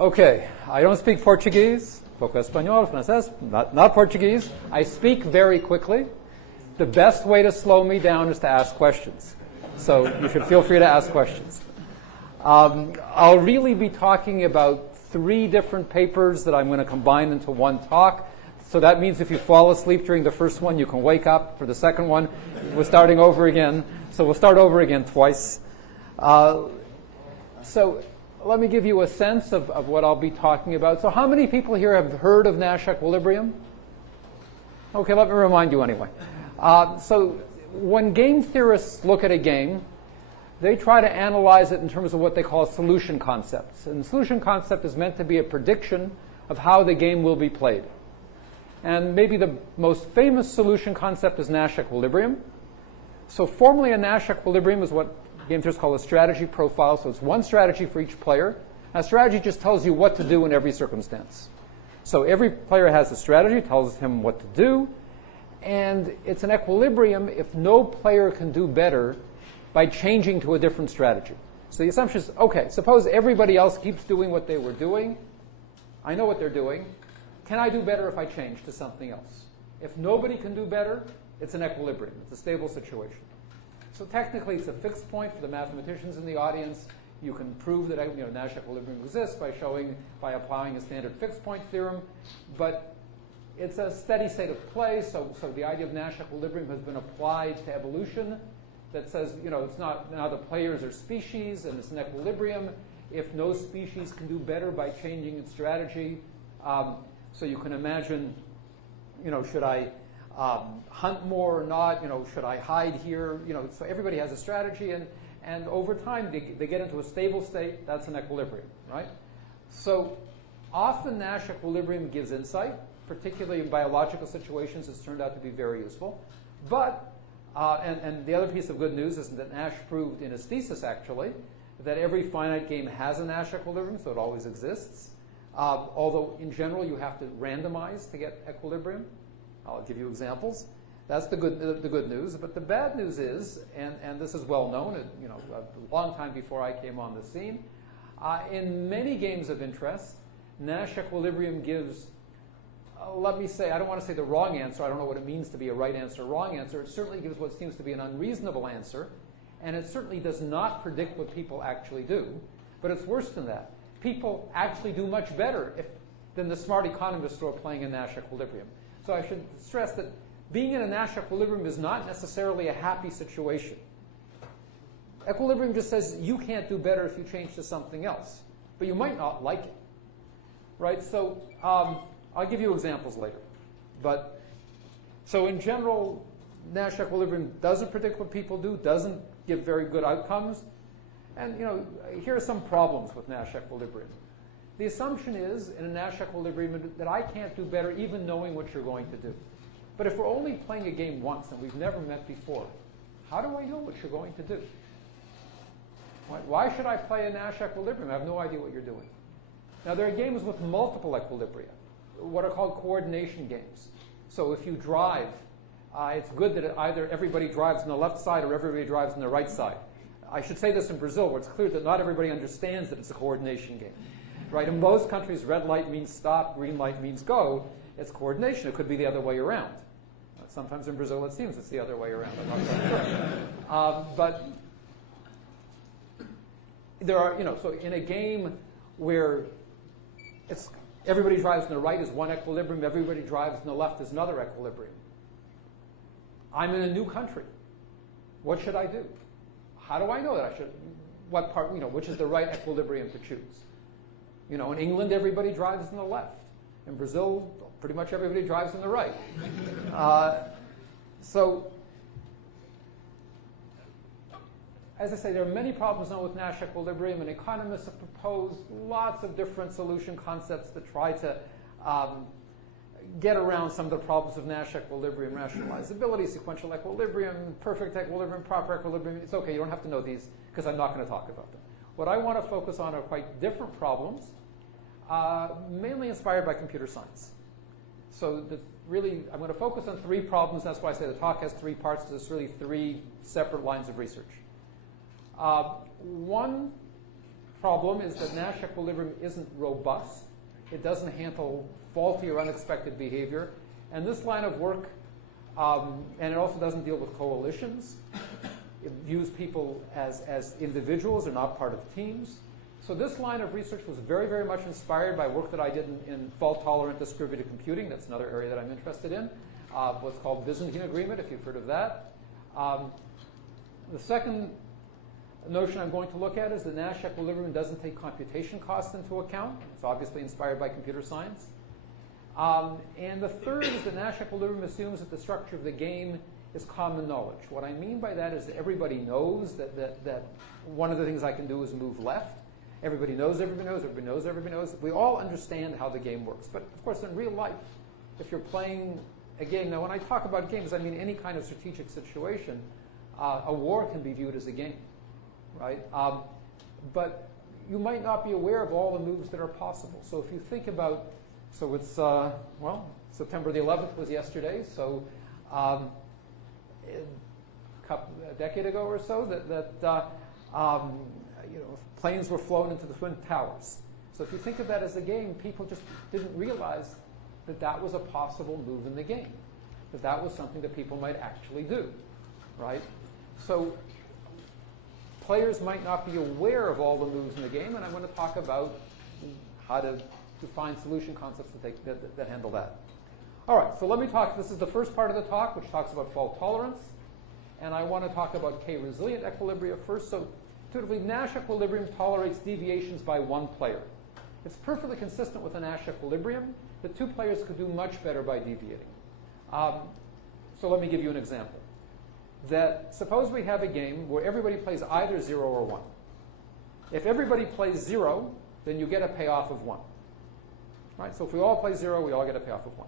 Okay, I don't speak Portuguese, pouco español, francés, not Portuguese. I speak very quickly. The best way to slow me down is to ask questions. So you should feel free to ask questions. I'll really be talking about 3 different papers that I'm going to combine into one talk. So that means if you fall asleep during the first one, you can wake up for the second one. We're starting over again. So we'll start over again twice. So let me give you a sense of what I'll be talking about. So how many people here have heard of Nash equilibrium? Okay, let me remind you anyway. So when game theorists look at a game, they try to analyze it in terms of what they call solution concepts. And the solution concept is meant to be a prediction of how the game will be played. And maybe the most famous solution concept is Nash equilibrium. So formally, a Nash equilibrium is what game theorists call a strategy profile. So it's one strategy for each player. A strategy just tells you what to do in every circumstance. So every player has a strategy, tells him what to do. And it's an equilibrium if no player can do better by changing to a different strategy. So the assumption is, okay, suppose everybody else keeps doing what they were doing. I know what they're doing. Can I do better if I change to something else? If nobody can do better, it's an equilibrium. It's a stable situation. So technically, it's a fixed point for the mathematicians in the audience. You can prove that Nash equilibrium exists by applying a standard fixed point theorem. But it's a steady state of play. So the idea of Nash equilibrium has been applied to evolution. That says, it's not now the players are species and it's an equilibrium if no species can do better by changing its strategy. So you can imagine, should I hunt more or not? Should I hide here? So everybody has a strategy, and over time they get into a stable state. That's an equilibrium, right? So often Nash equilibrium gives insight, particularly in biological situations. It's turned out to be very useful. But and the other piece of good news is that Nash proved in his thesis, actually, that every finite game has a Nash equilibrium, so it always exists. Although, in general, you have to randomize to get equilibrium. I'll give you examples. That's the good news. But the bad news is, and this is well known, a long time before I came on the scene, in many games of interest, Nash equilibrium gives, let me say, I don't want to say the wrong answer. I don't know what it means to be a right answer or wrong answer. It certainly gives what seems to be an unreasonable answer, and it certainly does not predict what people actually do. But it's worse than that. People actually do much better than the smart economists who are playing in Nash equilibrium. So I should stress that being in a Nash equilibrium is not necessarily a happy situation. Equilibrium just says you can't do better if you change to something else, but you might not like it, right? So I'll give you examples later. But so in general, Nash equilibrium doesn't predict what people do, doesn't give very good outcomes. And here are some problems with Nash equilibrium. The assumption is in a Nash equilibrium that I can't do better even knowing what you're going to do. But if we're only playing a game once and we've never met before, how do I know what you're going to do? Why should I play a Nash equilibrium? I have no idea what you're doing. Now, there are games with multiple equilibria, what are called coordination games. So if you drive, it's good that either everybody drives on the left side or everybody drives on the right side. I should say this in Brazil, where it's clear that not everybody understands that it's a coordination game. Right? In most countries, red light means stop, green light means go. It's coordination. It could be the other way around. Sometimes in Brazil, it seems it's the other way around. I'm not quite sure. But there are, so in a game where everybody drives on the right is one equilibrium, everybody drives on the left is another equilibrium. I'm in a new country. What should I do? How do I know that I should? What part? Which is the right equilibrium to choose? In England, everybody drives on the left. In Brazil, pretty much everybody drives on the right. So, as I say, there are many problems now with Nash equilibrium, and economists have proposed lots of different solution concepts that try to get around some of the problems of Nash equilibrium, rationalizability, sequential equilibrium, perfect equilibrium, proper equilibrium. It's okay, you don't have to know these because I'm not going to talk about them. What I want to focus on are quite different problems, mainly inspired by computer science. So I'm going to focus on 3 problems. That's why I say the talk has 3 parts. There's really 3 separate lines of research. One problem is that Nash equilibrium isn't robust. It doesn't handle faulty or unexpected behavior. And this line of work, and it also doesn't deal with coalitions. It views people as individuals or not part of teams. So this line of research was very, very much inspired by work that I did in fault-tolerant distributed computing. That's another area that I'm interested in. What's called Byzantine agreement, if you've heard of that. The second notion I'm going to look at is that Nash equilibrium doesn't take computation costs into account. It's obviously inspired by computer science. And the third is that Nash equilibrium assumes that the structure of the game is common knowledge. What I mean by that is that everybody knows that one of the things I can do is move left. Everybody knows, everybody knows, everybody knows, everybody knows. We all understand how the game works. But of course, in real life, if you're playing a game, now when I talk about games, I mean any kind of strategic situation. A war can be viewed as a game, right? But you might not be aware of all the moves that are possible. So if you think about, so it's, September the 11th was yesterday, so a decade ago or so, planes were flown into the Twin Towers. So if you think of that as a game, people just didn't realize that that was a possible move in the game, that was something that people might actually do, right? So players might not be aware of all the moves in the game, and I'm going to talk about how to define solution concepts that handle that. All right, so let me talk. This is the first part of the talk, which talks about fault tolerance, and I want to talk about K-resilient equilibria first. So intuitively, Nash equilibrium tolerates deviations by one player. It's perfectly consistent with a Nash equilibrium that two players could do much better by deviating. So let me give you an example. That suppose we have a game where everybody plays either 0 or 1. If everybody plays 0, then you get a payoff of 1. Right? So if we all play 0, we all get a payoff of 1.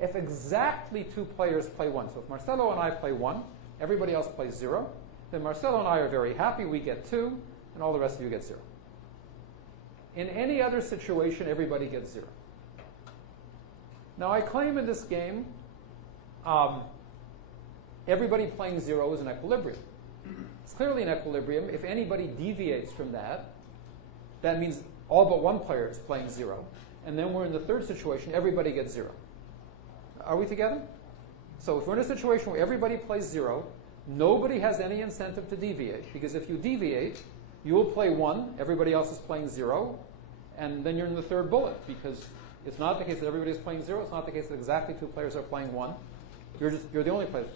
If exactly two players play 1, so if Marcelo and I play 1, everybody else plays 0, then Marcelo and I are very happy, we get 2, and all the rest of you get 0. In any other situation, everybody gets 0. Now I claim in this game, everybody playing 0 is an equilibrium. It's clearly an equilibrium. If anybody deviates from that, that means all but one player is playing 0. And then we're in the third situation, everybody gets 0. Are we together? So if we're in a situation where everybody plays 0, nobody has any incentive to deviate. Because if you deviate, you will play 1, everybody else is playing 0, and then you're in the third bullet. Because it's not the case that everybody's playing 0. It's not the case that exactly two players are playing 1. You're the only player.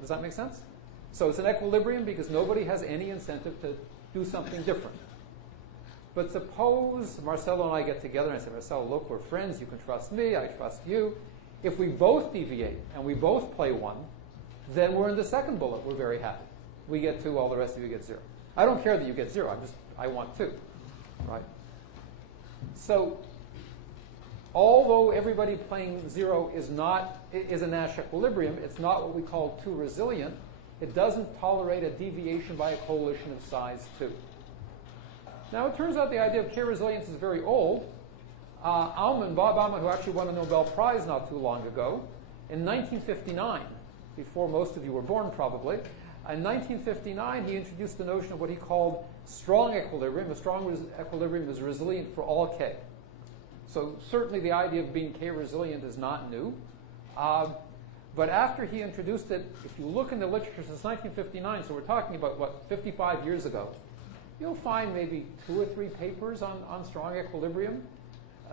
Does that make sense? So it's an equilibrium because nobody has any incentive to do something different. But suppose Marcelo and I get together and I say, Marcelo, look, we're friends. You can trust me. I trust you. If we both deviate and we both play 1, then we're in the second bullet. We're very happy. We get 2. All the rest of you get 0. I don't care that you get 0. I want 2. Right? So although everybody playing 0 is a Nash equilibrium, it's not what we call too resilient. It doesn't tolerate a deviation by a coalition of size 2. Now, it turns out the idea of K-resilience is very old. Bob Aumann, who actually won a Nobel Prize not too long ago, in 1959, before most of you were born probably, in 1959 he introduced the notion of what he called strong equilibrium. A strong equilibrium is resilient for all K. So certainly the idea of being K-resilient is not new. But after he introduced it, if you look in the literature since 1959, so we're talking about, 55 years ago, you'll find maybe 2 or 3 papers on strong equilibrium.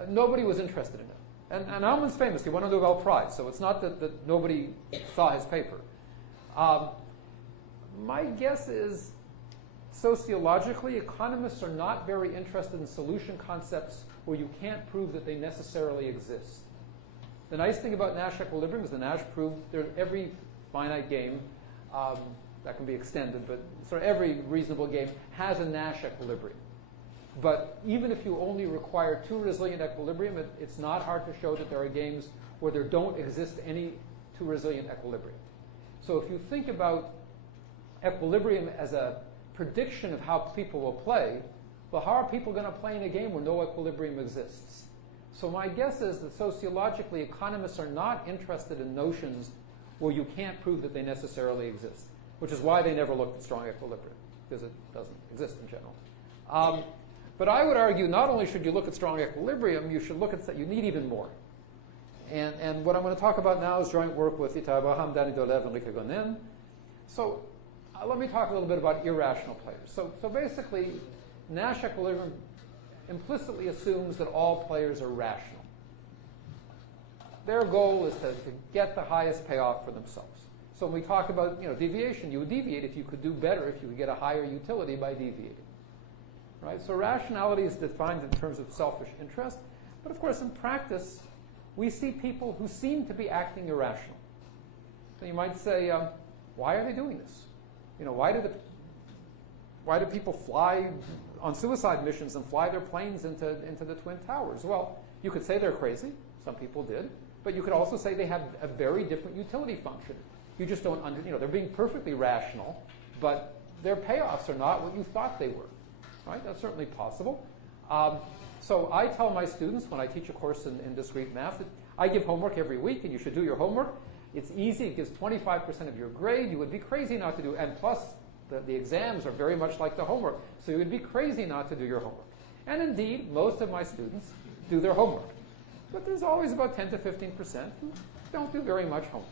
Nobody was interested in it. And Aumann's famous. He won a Nobel Prize, so it's not that nobody saw his paper. My guess is, sociologically, economists are not very interested in solution concepts where you can't prove that they necessarily exist. The nice thing about Nash equilibrium is the Nash proved every finite game, that can be extended, but sort of every reasonable game has a Nash equilibrium. But even if you only require 2 resilient equilibrium, it's not hard to show that there are games where there don't exist any 2 resilient equilibrium. So if you think about equilibrium as a prediction of how people will play, well, how are people going to play in a game where no equilibrium exists? So my guess is that sociologically, economists are not interested in notions where you can't prove that they necessarily exist, which is why they never looked at strong equilibrium, because it doesn't exist in general. But I would argue not only should you look at strong equilibrium, you should look at that you need even more. And what I'm going to talk about now is joint work with Itai Baham, Danny Dolev, and Lika Gonin. So let me talk a little bit about irrational players. So basically, Nash equilibrium implicitly assumes that all players are rational. Their goal is to get the highest payoff for themselves. So when we talk about deviation, you would deviate if you could do better, if you could get a higher utility by deviating. Right? So rationality is defined in terms of selfish interest. But of course, in practice, we see people who seem to be acting irrational. So you might say, why are they doing this? Why do people fly on suicide missions and fly their planes into the Twin Towers? Well, you could say they're crazy. Some people did. But you could also say they have a very different utility function. You just don't they're being perfectly rational, but their payoffs are not what you thought they were. Right? That's certainly possible. So I tell my students when I teach a course in discrete math that I give homework every week, and you should do your homework. It's easy. It gives 25% of your grade. You would be crazy not to do, and plus the exams are very much like the homework, so you would be crazy not to do your homework. And indeed, most of my students do their homework. But there's always about 10 to 15% who don't do very much homework.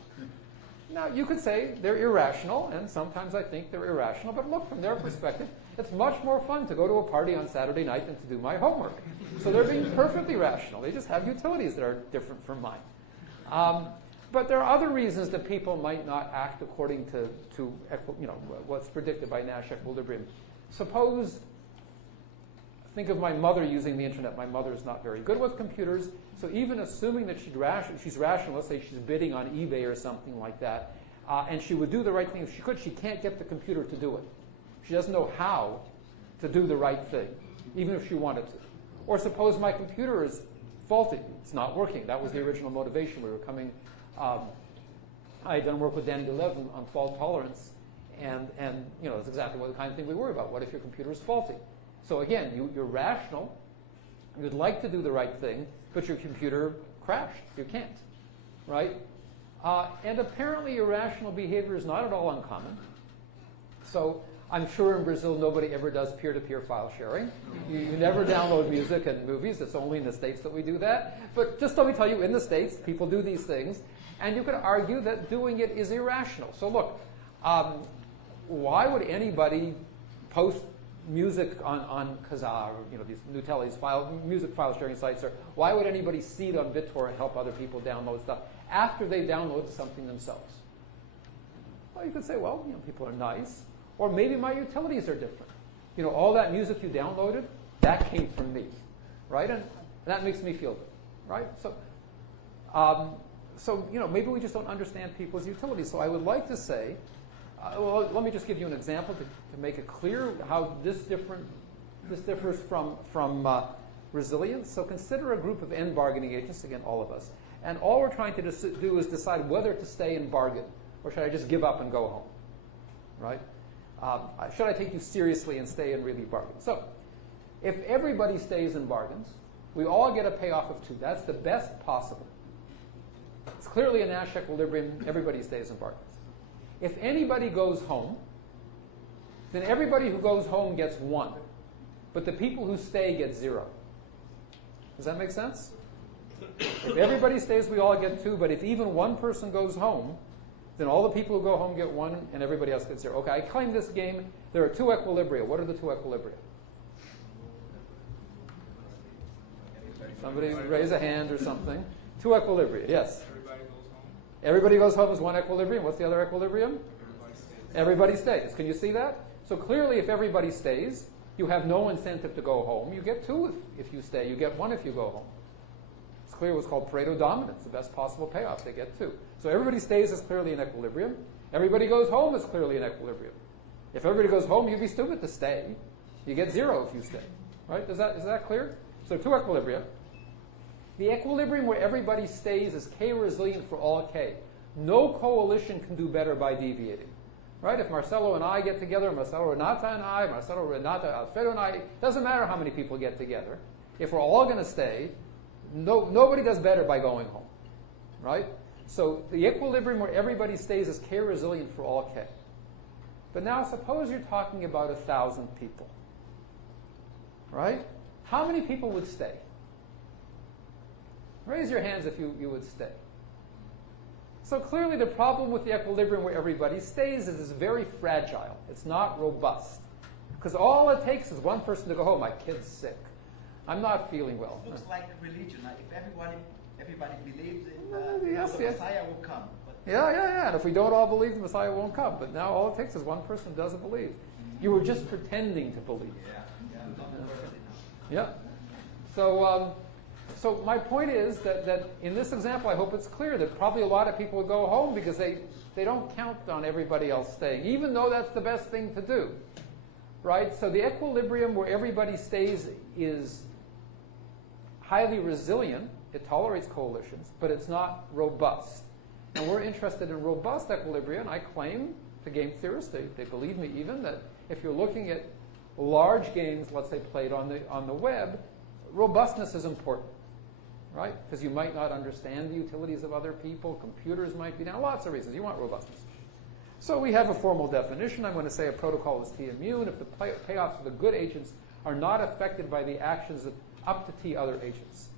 Now, you could say they're irrational, and sometimes I think they're irrational, but look, from their perspective, it's much more fun to go to a party on Saturday night than to do my homework. So they're being perfectly rational. They just have utilities that are different from mine. But there are other reasons that people might not act according to what's predicted by Nash equilibrium. Suppose, think of my mother using the internet. My mother is not very good with computers, so even assuming that she's rational, let's say she's bidding on eBay or something like that, and she would do the right thing if she could, she can't get the computer to do it. She doesn't know how to do the right thing, even if she wanted to. Or suppose my computer is faulty. It's not working. That was the original motivation. We were coming. I had done work with Danny Dolev on fault tolerance, and that's exactly what the kind of thing we worry about. What if your computer is faulty? So again, you're rational. You'd like to do the right thing, but your computer crashed. You can't, right? And apparently irrational behavior is not at all uncommon. So I'm sure in Brazil nobody ever does peer-to-peer file sharing. You never download music and movies. It's only in the States that we do that. But just let me tell you, in the States, people do these things. And you could argue that doing it is irrational. So look, why would anybody post music on Kazaa or these Nutelli's music file sharing sites, or why would anybody seed on BitTorrent and help other people download stuff after they download something themselves? Well, you could say, well, people are nice, or maybe my utilities are different. All that music you downloaded, that came from me, right? And that makes me feel good, right? So maybe we just don't understand people's utilities. So I would like to say, well, let me just give you an example to make it clear how this differs from resilience. So consider a group of n bargaining agents, again, all of us. And all we're trying to do is decide whether to stay and bargain, or should I just give up and go home, right? Should I take you seriously and stay and really bargain? So if everybody stays and bargains, we all get a payoff of 2. That's the best possible. It's clearly a Nash equilibrium. Everybody stays and bargains. If anybody goes home, then everybody who goes home gets 1. But the people who stay get 0. Does that make sense? If everybody stays, we all get 2. But if even one person goes home, then all the people who go home get 1 and everybody else gets 0. Okay, I claim this game. There are 2 equilibria. What are the 2 equilibria? Somebody raise a hand or something. 2 equilibria, yes. Everybody goes home is 1 equilibrium. What's the other equilibrium? Everybody stays. Can you see that? So clearly, if everybody stays, you have no incentive to go home. You get 2 if you stay. You get 1 if you go home. It's clear what's called Pareto dominance, the best possible payoff. They get 2. So everybody stays is clearly an equilibrium. Everybody goes home is clearly an equilibrium. If everybody goes home, you'd be stupid to stay. You get 0 if you stay. Right? Is that clear? So 2 equilibria. The equilibrium where everybody stays is K resilient for all K. No coalition can do better by deviating. Right? If Marcelo and I get together, Marcelo Renata and I, Marcelo Renata, Alfredo and I, it doesn't matter how many people get together. If we're all going to stay, nobody does better by going home. Right? So the equilibrium where everybody stays is K resilient for all K. But now suppose you're talking about 1,000 people. right? How many people would stay? Raise your hands if you would stay. So clearly the problem with the equilibrium where everybody stays is it's very fragile. It's not robust. Because all it takes is one person to go, oh, my kid's sick. I'm not feeling well. It looks like religion. Like if everybody believes in yes, the Messiah will come. But yeah. And if we don't all believe, the Messiah won't come. But now all it takes is one person who doesn't believe. You were just pretending to believe. Yeah. So my point is that in this example, I hope it's clear that probably a lot of people would go home because they don't count on everybody else staying, even though that's the best thing to do. Right? So the equilibrium where everybody stays is highly resilient. It tolerates coalitions, but it's not robust. And we're interested in robust equilibria, and I claim to game theorists, they believe me even, that if you're looking at large games, let's say played on the web, robustness is important, right? Because you might not understand the utilities of other people, computers might be down, lots of reasons. You want robustness. So we have a formal definition. I'm going to say a protocol is T-immune if the payoffs of the good agents are not affected by the actions of up to T other agents.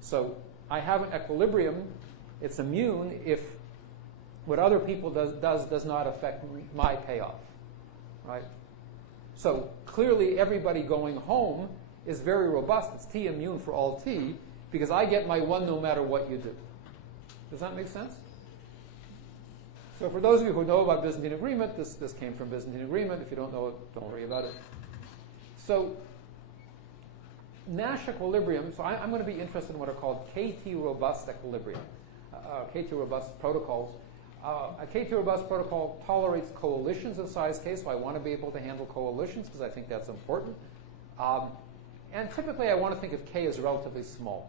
So I have an equilibrium. It's immune if what other people does not affect my payoff, right? So clearly everybody going home is very robust. It's T-immune for all T because I get my one no matter what you do. Does that make sense? So for those of you who know about Byzantine agreement, this came from Byzantine agreement. If you don't know it, don't worry about it. So Nash equilibrium, so I'm going to be interested in what are called KT robust equilibrium, KT robust protocols. A KT robust protocol tolerates coalitions of size K, so I want to be able to handle coalitions because I think that's important. And typically I want to think of K as relatively small.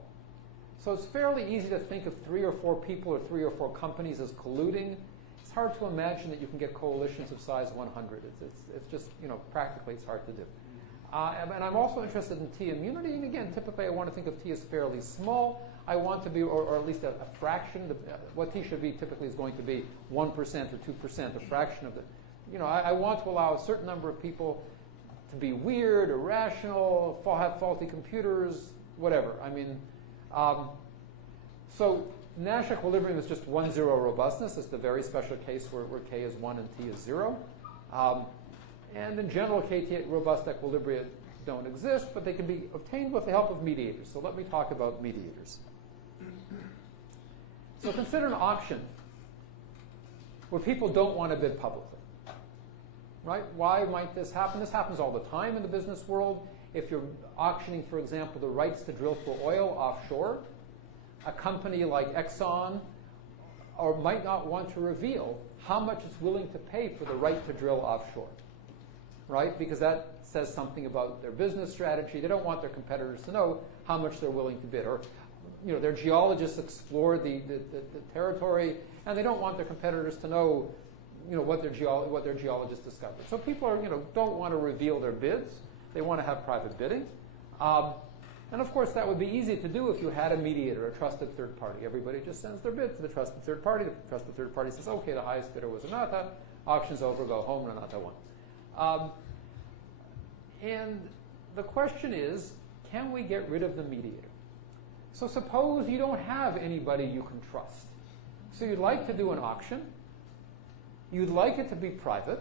So it's fairly easy to think of 3 or 4 people or 3 or 4 companies as colluding. It's hard to imagine that you can get coalitions of size 100. It's just, practically it's hard to do. And I'm also interested in T immunity. And again, typically I want to think of T as fairly small. I want to be, or at least a fraction. What T should be typically is going to be 1% or 2%, a fraction of the. I want to allow a certain number of people to be weird, irrational, have faulty computers, whatever. I mean, so Nash equilibrium is just 1-0 robustness. It's the very special case where K is 1 and T is 0. And in general, KT robust equilibria don't exist, but they can be obtained with the help of mediators. So let me talk about mediators. So consider an auction where people don't want to bid publicly. Right? Why might this happen? This happens all the time in the business world. If you're auctioning, for example, the rights to drill for oil offshore, a company like Exxon might not want to reveal how much it's willing to pay for the right to drill offshore. Right? Because that says something about their business strategy. They don't want their competitors to know how much they're willing to bid. Or, their geologists explore the territory, and they don't want their competitors to know, what their geologists discovered. So people don't want to reveal their bids. They want to have private bidding. And of course, that would be easy to do if you had a mediator, a trusted third party. Everybody just sends their bid to the trusted third party. The trusted third party says, okay, the highest bidder was Renata. Auction's over, go home, Renata won. And the question is, can we get rid of the mediator? So suppose you don't have anybody you can trust. So you'd like to do an auction. You'd like it to be private.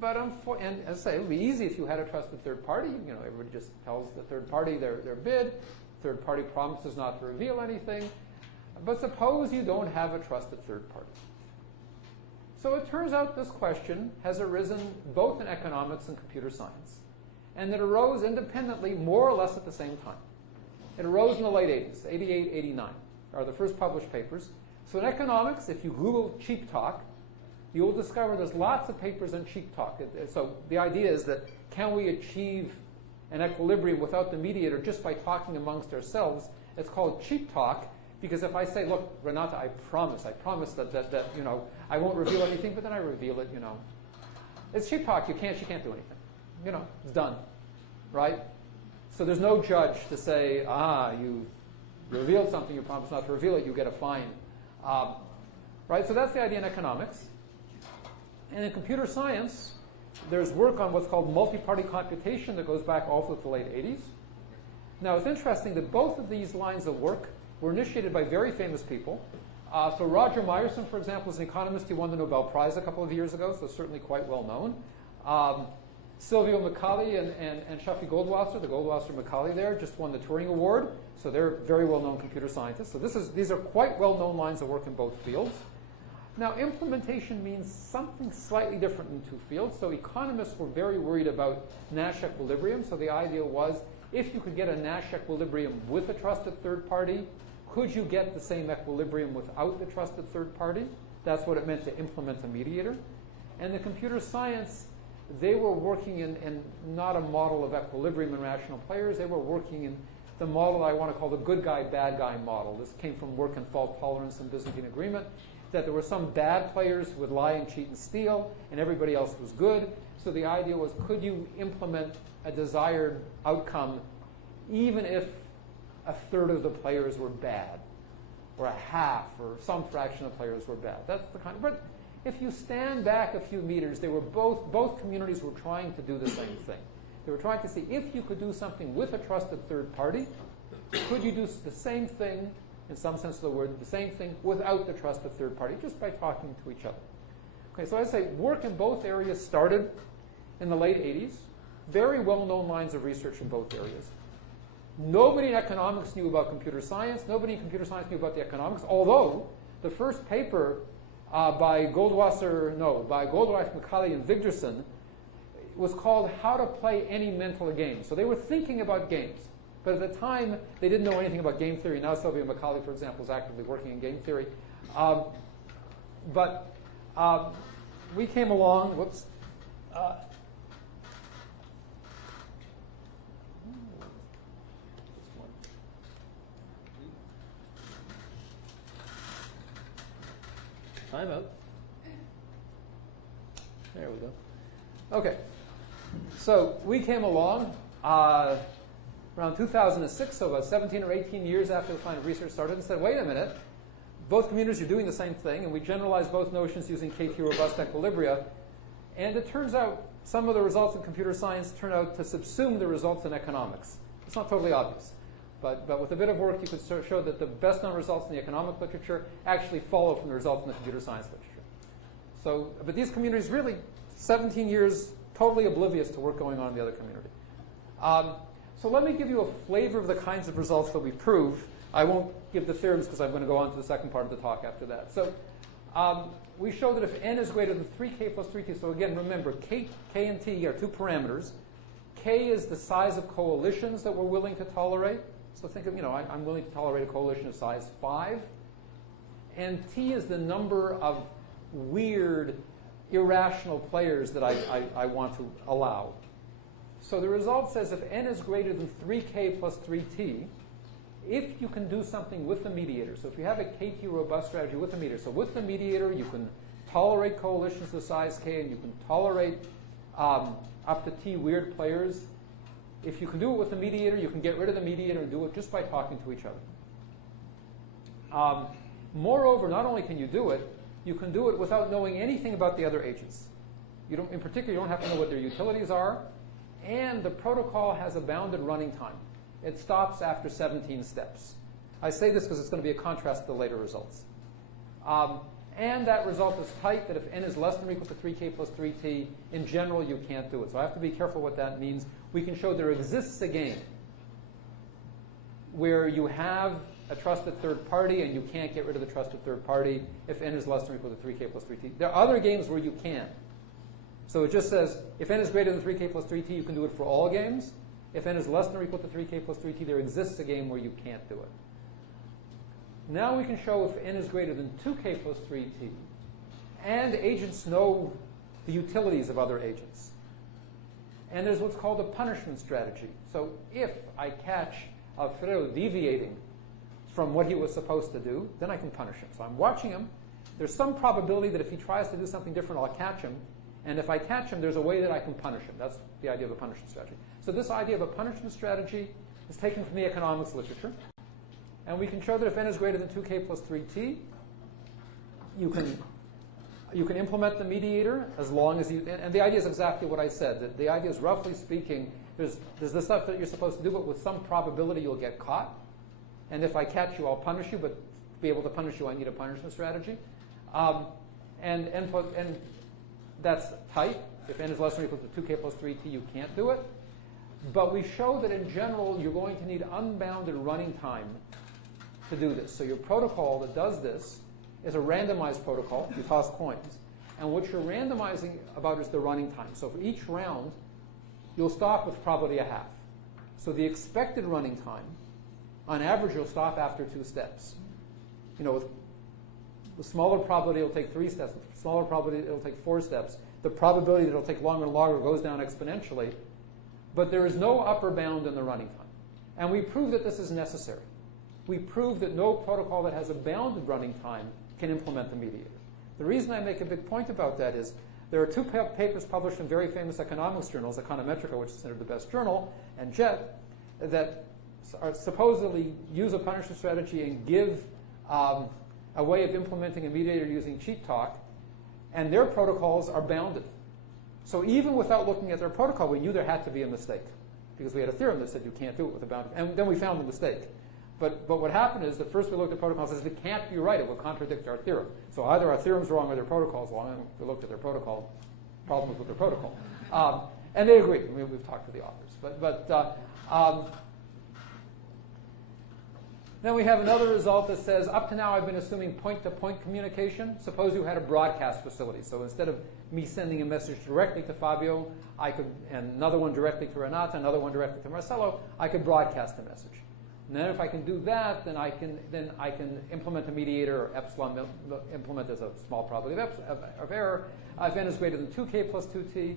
But and as I say, it would be easy if you had a trusted third party. Everybody just tells the third party their bid. Third party promises not to reveal anything. But suppose you don't have a trusted third party. So it turns out this question has arisen both in economics and computer science. And it arose independently more or less at the same time. It arose in the late 80s, 88, 89, are the first published papers. So in economics, if you Google cheap talk, you'll discover there's lots of papers on cheap talk. So the idea is that can we achieve an equilibrium without the mediator just by talking amongst ourselves? It's called cheap talk because if I say, look, Renata, I promise that I won't reveal anything, but then I reveal it, It's cheap talk. She can't do anything. It's done, right? So there's no judge to say, you revealed something, you promised not to reveal it, you get a fine. Right? So that's the idea in economics. And in computer science, There's work on what's called multi-party computation that goes back also to the late 80s. Now, it's interesting that both of these lines of work were initiated by very famous people. So Roger Myerson, for example, is an economist. He won the Nobel Prize a couple of years ago, so certainly quite well known. Silvio Micali and Shafi Goldwasser, the Goldwasser-Micali there, just won the Turing Award, so they're very well-known computer scientists. So these are quite well-known lines of work in both fields. Now, implementation means something slightly different in two fields. So economists were very worried about Nash equilibrium. So the idea was, if you could get a Nash equilibrium with a trusted third party, could you get the same equilibrium without the trusted third party? That's what it meant to implement a mediator. And the computer science, they were working in not a model of equilibrium and rational players. They were working in the model I want to call the good guy, bad guy model. This came from work in fault tolerance and Byzantine agreement, that there were some bad players who would lie and cheat and steal, and everybody else was good. So the idea was, could you implement a desired outcome even if a third of the players were bad, or a half, or some fraction of players were bad? That's the kind of, but if you stand back a few meters, they were both communities were trying to do the same thing. They were trying to see if you could do something with a trusted third party, could you do the same thing, in some sense of the word, the same thing without the trusted third party, just by talking to each other. Okay, so I'd say work in both areas started in the late 80s. Very well-known lines of research in both areas. Nobody in economics knew about computer science. Nobody in computer science knew about the economics, although the first paper by Goldwasser, Micali, and Vigderson was called How to Play Any Mental Game. So they were thinking about games. But at the time, they didn't know anything about game theory. Now Silvio Micali, for example, is actively working in game theory. But we came along, whoops. Time out. There we go. Okay. So we came along around 2006, so about 17 or 18 years after the kind of research started, and said, wait a minute, both communities are doing the same thing, and we generalized both notions using KT robust equilibria. And it turns out some of the results in computer science turn out to subsume the results in economics. It's not totally obvious. But with a bit of work, you could show that the best known results in the economic literature actually follow from the results in the computer science literature. So, but these communities really, 17 years, totally oblivious to work going on in the other community. So let me give you a flavor of the kinds of results that we prove. I won't give the theorems because I'm going to go on to the second part of the talk after that. So we show that if n is greater than 3k plus 3t, so again, remember, k and t are two parameters. K is the size of coalitions that we're willing to tolerate. So think of, I'm willing to tolerate a coalition of size 5. And T is the number of weird, irrational players that I want to allow. So the result says if n is greater than 3k plus 3t, if you can do something with the mediator, so if you have a KT robust strategy with the mediator, so with the mediator you can tolerate coalitions of size k and you can tolerate up to t weird players. If you can do it with the mediator, you can get rid of the mediator and do it just by talking to each other. Moreover, not only can you do it without knowing anything about the other agents. In particular, you don't have to know what their utilities are, and the protocol has a bounded running time. It stops after 17 steps. I say this because it's going to be a contrast to the later results. And that result is tight, that if n is less than or equal to 3k plus 3t, in general, you can't do it. So I have to be careful what that means. We can show there exists a game where you have a trusted third party and you can't get rid of the trusted third party if n is less than or equal to 3k plus 3t. There are other games where you can. So it just says, if n is greater than 3k plus 3t, you can do it for all games. If n is less than or equal to 3k plus 3t, there exists a game where you can't do it. Now we can show if n is greater than 2k plus 3t, and agents know the utilities of other agents. And there's what's called a punishment strategy. So if I catch Alfredo deviating from what he was supposed to do, then I can punish him. So I'm watching him. There's some probability that if he tries to do something different, I'll catch him. And if I catch him, there's a way that I can punish him. That's the idea of a punishment strategy. So this idea of a punishment strategy is taken from the economics literature. And we can show that if n is greater than 2k plus 3t, You can implement the mediator as long as you, and the idea is exactly what I said. That the idea is, roughly speaking, there's the stuff that you're supposed to do, but with some probability you'll get caught. And if I catch you, I'll punish you, but to be able to punish you, I need a punishment strategy. And that's tight. If n is less than or equal to 2k plus 3t, you can't do it. But we show that in general, you're going to need unbounded running time to do this. So your protocol that does this is a randomized protocol. You toss coins. And what you're randomizing about is the running time. So for each round, you'll stop with probability a half. So the expected running time, on average, you'll stop after 2 steps. With the smaller probability, it'll take 3 steps. With the smaller probability, it'll take 4 steps. The probability that it'll take longer and longer goes down exponentially. But there is no upper bound in the running time. And we prove that this is necessary. We prove that no protocol that has a bounded running time can implement the mediator. The reason I make a big point about that is there are 2 papers published in very famous economics journals, Econometrica, which is considered the best journal, and JET, that are supposedly use a punishment strategy and give a way of implementing a mediator using cheat talk, and their protocols are bounded. So even without looking at their protocol, we knew there had to be a mistake, because we had a theorem that said you can't do it with a bounded, and then we found the mistake. But what happened is that first we looked at protocols and said it can't be right, it will contradict our theorem. So either our theorem's wrong or their protocol's wrong, and we looked at their protocol, problems with their protocol. And they agreed. We've talked to the authors. Then we have another result that says, up to now I've been assuming point-to-point communication. Suppose you had a broadcast facility. So instead of me sending a message directly to Fabio, I could, and another one directly to Renata, another one directly to Marcelo, I could broadcast a message. And then if I can do that, then I can implement a mediator, or epsilon implement as a small probability of error, if n is greater than 2k plus 2t.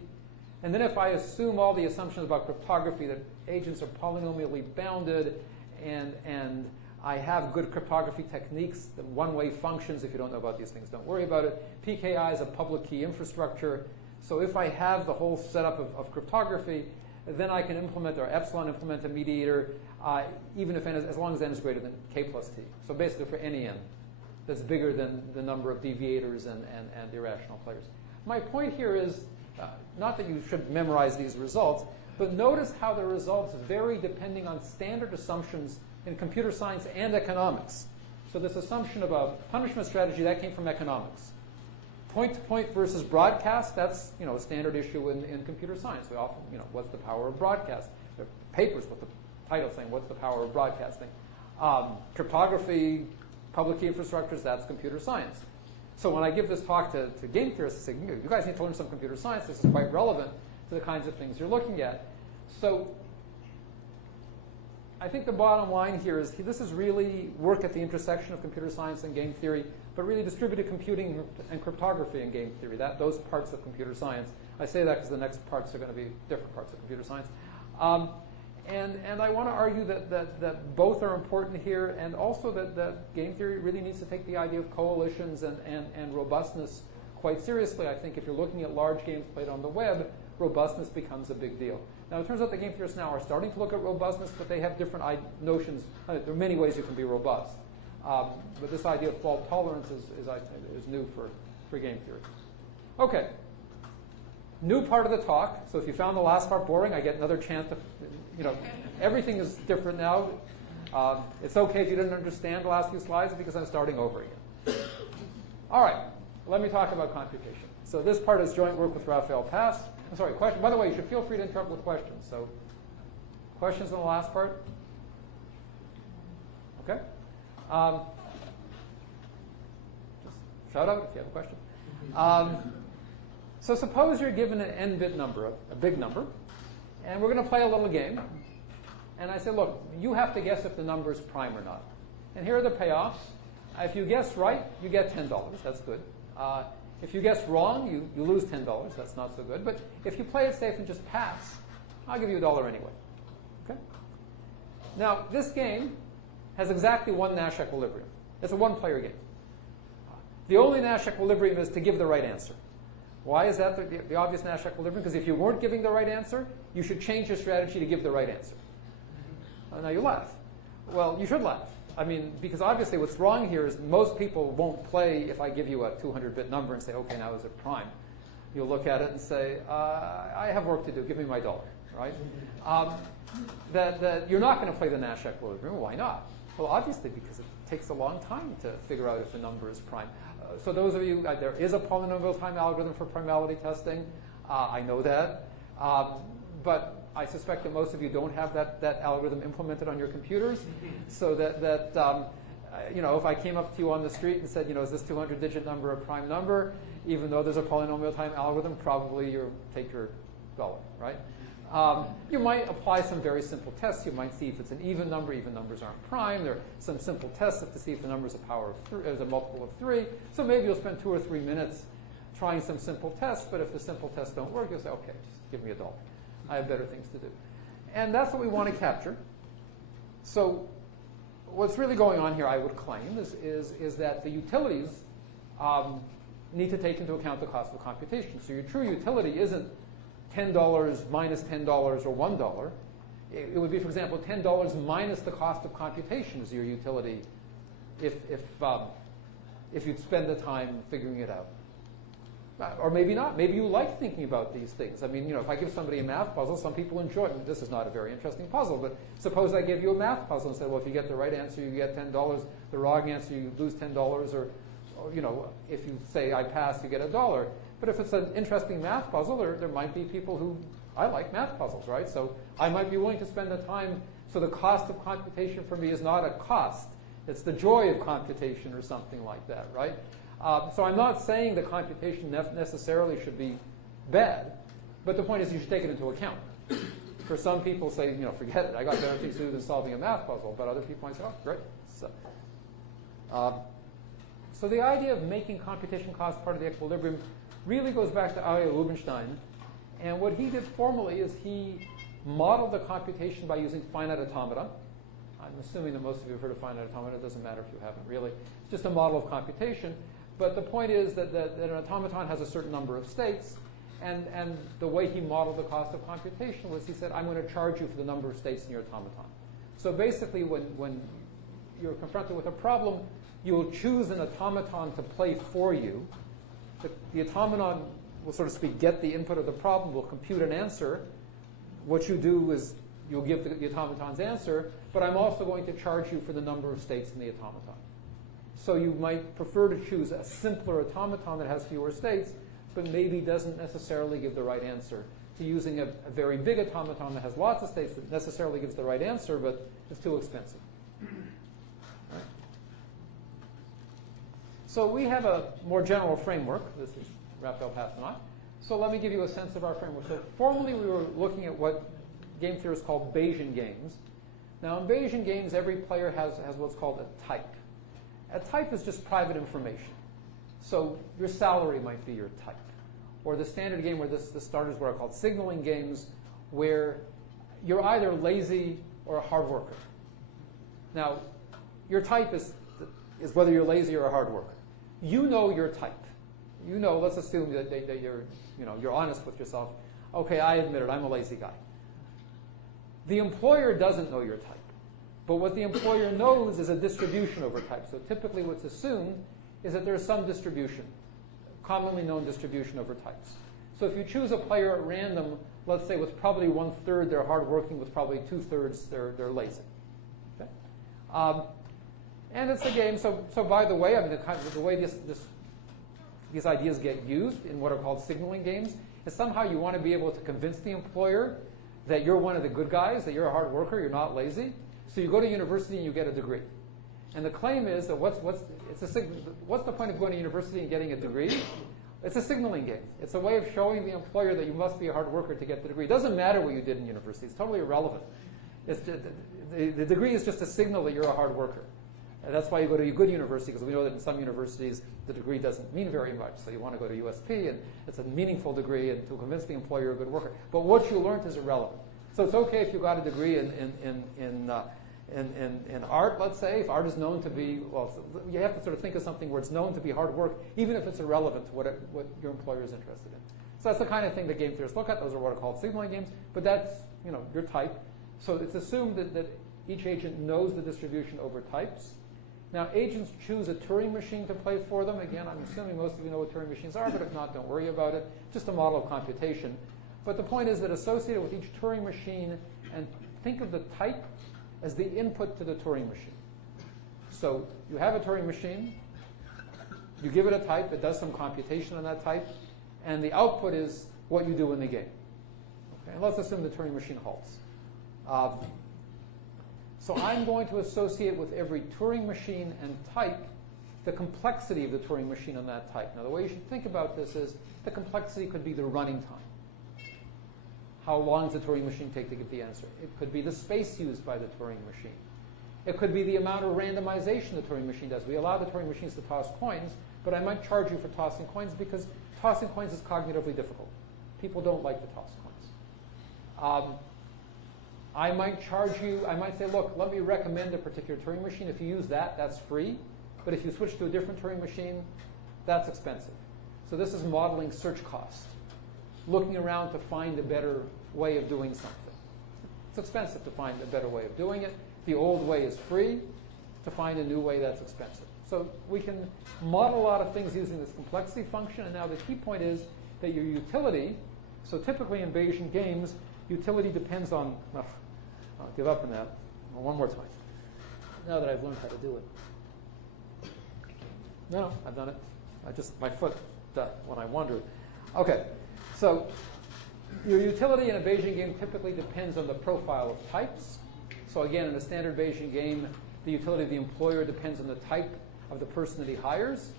And then if I assume all the assumptions about cryptography, that agents are polynomially bounded, and I have good cryptography techniques, the one-way functions. If you don't know about these things, don't worry about it. PKI is a public key infrastructure. So if I have the whole setup of cryptography, then I can implement, or epsilon implement a mediator, even if n is, as long as n is greater than k plus t. So basically for any n that's bigger than the number of deviators and irrational players. My point here is not that you should memorize these results, but notice how the results vary depending on standard assumptions in computer science and economics. So this assumption of a punishment strategy, that came from economics. Point-to-point versus broadcast, that's a standard issue in computer science. We often, what's the power of broadcast? There are papers with the title saying, what's the power of broadcasting? Cryptography, public key infrastructures, that's computer science. So when I give this talk to game theorists, I say, you guys need to learn some computer science. This is quite relevant to the kinds of things you're looking at. So I think the bottom line here is this is really work at the intersection of computer science and game theory, but really distributed computing and cryptography in game theory, those parts of computer science. I say that because the next parts are going to be different parts of computer science. And I want to argue that both are important here, and also that game theory really needs to take the idea of coalitions and robustness quite seriously. I think if you're looking at large games played on the web, robustness becomes a big deal. Now, it turns out that game theorists now are starting to look at robustness, but they have different notions. There are many ways you can be robust. But this idea of fault tolerance is new for game theory. Okay. New part of the talk. So if you found the last part boring, I get another chance to, everything is different now. It's okay if you didn't understand the last few slides because I'm starting over again. All right. Let me talk about computation. So this part is joint work with Raphael Pass. I'm sorry, question. By the way, you should feel free to interrupt with questions. So questions on the last part? Okay. Just shout out if you have a question. So suppose you're given an n-bit number, a big number, and we're going to play a little game. And I say, look, you have to guess if the number is prime or not. And here are the payoffs. If you guess right, you get $10. That's good. If you guess wrong, you lose $10. That's not so good. But if you play it safe and just pass, I'll give you $1 anyway. Okay? Now, this game has exactly one Nash equilibrium. It's a one-player game. The only Nash equilibrium is to give the right answer. Why is that the obvious Nash equilibrium? Because if you weren't giving the right answer, you should change your strategy to give the right answer. Now you laugh. Well, you should laugh. I mean, because obviously what's wrong here is most people won't play if I give you a 200-bit number and say, okay, now is it prime? You'll look at it and say, I have work to do. Give me my dollar, right? That you're not going to play the Nash equilibrium. Why not? Well, obviously because it takes a long time to figure out if a number is prime. So those of you, there is a polynomial time algorithm for primality testing. I know that. But I suspect that most of you don't have that algorithm implemented on your computers. So that if I came up to you on the street and said, is this 200-digit number a prime number? Even though there's a polynomial time algorithm, probably you'll take your dollar, right? You might apply some very simple tests. You might see if it's an even number. Even numbers aren't prime. There are some simple tests to see if the number is a multiple of 3. So maybe you'll spend 2 or 3 minutes trying some simple tests. But if the simple tests don't work, you'll say, okay, just give me a dollar. I have better things to do. And that's what we want to capture. So what's really going on here, I would claim, is that the utilities need to take into account the cost of computation. So your true utility isn't $10 minus $10 or $1. It would be, for example, $10 minus the cost of computation is your utility if you'd spend the time figuring it out. Or maybe not. Maybe you like thinking about these things. I mean, if I give somebody a math puzzle, some people enjoy it. This is not a very interesting puzzle, but suppose I give you a math puzzle and say, well, if you get the right answer, you get $10. The wrong answer, you lose $10. Or if you say I pass, you get $1. But if it's an interesting math puzzle, there might be people who, I like math puzzles, right? So I might be willing to spend the time. So the cost of computation for me is not a cost. It's the joy of computation or something like that, right? So I'm not saying that computation necessarily should be bad, but the point is you should take it into account. For some people say, forget it, I got better things to do than solving a math puzzle, but other people might say, oh, great. So the idea of making computation cost part of the equilibrium really goes back to Aria Rubinstein, and what he did formally is he modeled the computation by using finite automata. I'm assuming that most of you have heard of finite automata. It doesn't matter if you haven't really. It's just a model of computation. But the point is that an automaton has a certain number of states, and the way he modeled the cost of computation was he said, I'm going to charge you for the number of states in your automaton. So basically, when you're confronted with a problem, you'll choose an automaton to play for you. The automaton will, so to speak, get the input of the problem, will compute an answer. What you do is you'll give the automaton's answer, but I'm also going to charge you for the number of states in the automaton. So you might prefer to choose a simpler automaton that has fewer states, but maybe doesn't necessarily give the right answer, to using a very big automaton that has lots of states that necessarily gives the right answer, but it's too expensive. Right? So we have a more general framework. This is Raphael Pathanaut. So let me give you a sense of our framework. So formally we were looking at what game theorists call Bayesian games. Now in Bayesian games, every player has what's called a type. A type is just private information. So your salary might be your type. Or the standard game where the starters were called signaling games, where you're either lazy or a hard worker. Now, your type is whether you're lazy or a hard worker. You know your type. Let's assume that you're honest with yourself. Okay, I admit it, I'm a lazy guy. The employer doesn't know your type. But what the employer knows is a distribution over type. So typically what's assumed is that there's some distribution, commonly known distribution over types. So if you choose a player at random, let's say with probably 1/3 they're hardworking, with probably 2/3 they're lazy. Okay? And it's a game. So by the way, I mean the way these ideas get used in what are called signaling games is somehow you want to be able to convince the employer that you're one of the good guys, that you're a hard worker, you're not lazy. So you go to university and you get a degree. And the claim is that what's the point of going to university and getting a degree? It's a signaling game. It's a way of showing the employer that you must be a hard worker to get the degree. It doesn't matter what you did in university. It's totally irrelevant. The degree is just a signal that you're a hard worker. And that's why you go to a good university, because we know that in some universities the degree doesn't mean very much. So you want to go to USP, and it's a meaningful degree, and to convince the employer you're a good worker. But what you learned is irrelevant. So it's okay if you got a degree in art, let's say. If art is known to be, well, you have to sort of think of something where it's known to be hard work, even if it's irrelevant to what your employer is interested in. So that's the kind of thing that game theorists look at. Those are what are called signaling games. But that's, your type. So it's assumed that Each agent knows the distribution over types. Now, agents choose a Turing machine to play for them. Again, I'm assuming most of you know what Turing machines are, but if not, don't worry about it. Just a model of computation. But the point is that associated with each Turing machine, and think of the type as the input to the Turing machine. So you have a Turing machine, you give it a type, it does some computation on that type, and the output is what you do in the game. Okay? And let's assume the Turing machine halts. So I'm going to associate with every Turing machine and type the complexity of the Turing machine on that type. Now, the way you should think about this is the complexity could be the running time. How long does the Turing machine take to get the answer? It could be the space used by the Turing machine. It could be the amount of randomization the Turing machine does. We allow the Turing machines to toss coins, but I might charge you for tossing coins because tossing coins is cognitively difficult. People don't like to toss coins. I might charge you, I might say, look, let me recommend a particular Turing machine. If you use that, that's free. But if you switch to a different Turing machine, that's expensive. So this is modeling search cost, looking around to find a better way of doing something. It's expensive to find a better way of doing it. The old way is free. To find a new way, that's expensive. So we can model a lot of things using this complexity function. And now the key point is that your utility, so typically in Bayesian games, utility depends on, I'll give up on that. One more time. Now that I've learned how to do it. No, I've done it. My foot when I wandered. Okay, so your utility in a Bayesian game typically depends on the profile of types. So again, in a standard Bayesian game, the utility of the employer depends on the type of the person that he hires.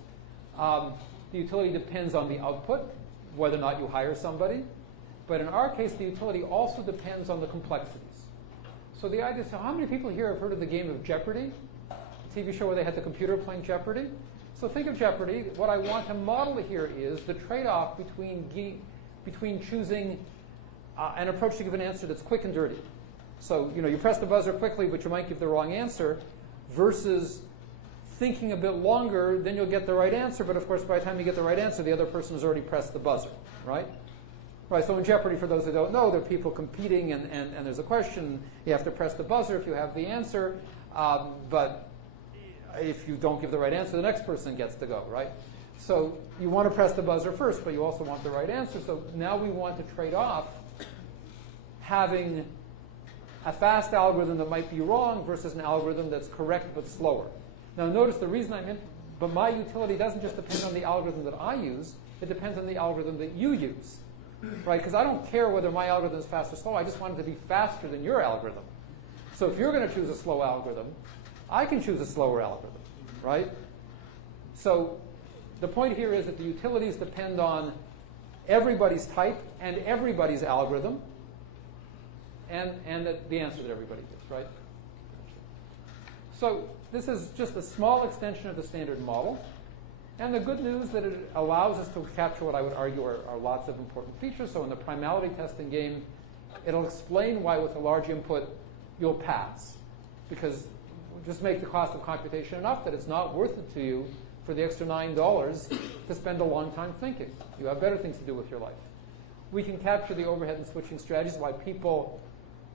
The utility depends on the output, whether or not you hire somebody. But in our case, the utility also depends on the complexities. So the idea is, how many people here have heard of the game of Jeopardy? A TV show where they had the computer playing Jeopardy? So think of Jeopardy. What I want to model here is the trade-off between choosing an approach to give an answer that's quick and dirty. So, you press the buzzer quickly, but you might give the wrong answer, versus thinking a bit longer, then you'll get the right answer. But of course, by the time you get the right answer, the other person has already pressed the buzzer, right? Right, so in Jeopardy, for those who don't know, there are people competing, and there's a question. You have to press the buzzer if you have the answer, but if you don't give the right answer, the next person gets to go, right? So you want to press the buzzer first, but you also want the right answer. So now we want to trade off having a fast algorithm that might be wrong versus an algorithm that's correct but slower. Now notice the reason but my utility doesn't just depend on the algorithm that I use, it depends on the algorithm that you use. Right? Because I don't care whether my algorithm is fast or slow. I just want it to be faster than your algorithm. So if you're going to choose a slow algorithm, I can choose a slower algorithm, right? So the point here is that the utilities depend on everybody's type and everybody's algorithm, and the answer that everybody gives, right? So this is just a small extension of the standard model. And the good news that it allows us to capture what I would argue are lots of important features. So in the primality testing game, it'll explain why with a large input you'll pass. Because just make the cost of computation enough that it's not worth it to you for the extra $9 to spend a long time thinking. You have better things to do with your life. We can capture the overhead and switching strategies, why people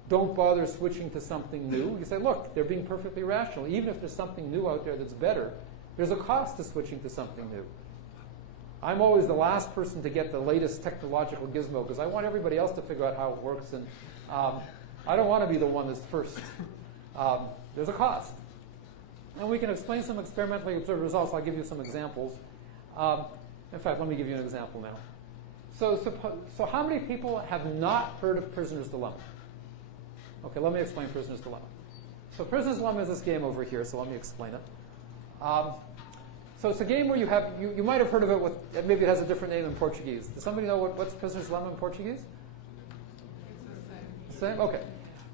don't bother switching to something new. You say, look, they're being perfectly rational. Even if there's something new out there that's better, there's a cost to switching to something new. I'm always the last person to get the latest technological gizmo because I want everybody else to figure out how it works, and I don't want to be the one that's first. There's a cost. And we can explain some experimentally observed results. I'll give you some examples. In fact, let me give you an example now. So how many people have not heard of Prisoner's Dilemma? Okay, let me explain Prisoner's Dilemma. So Prisoner's Dilemma is this game over here, so let me explain it. So it's a game where you might have heard of it maybe it has a different name in Portuguese. Does somebody know what's Prisoner's Dilemma in Portuguese? It's the same. Okay.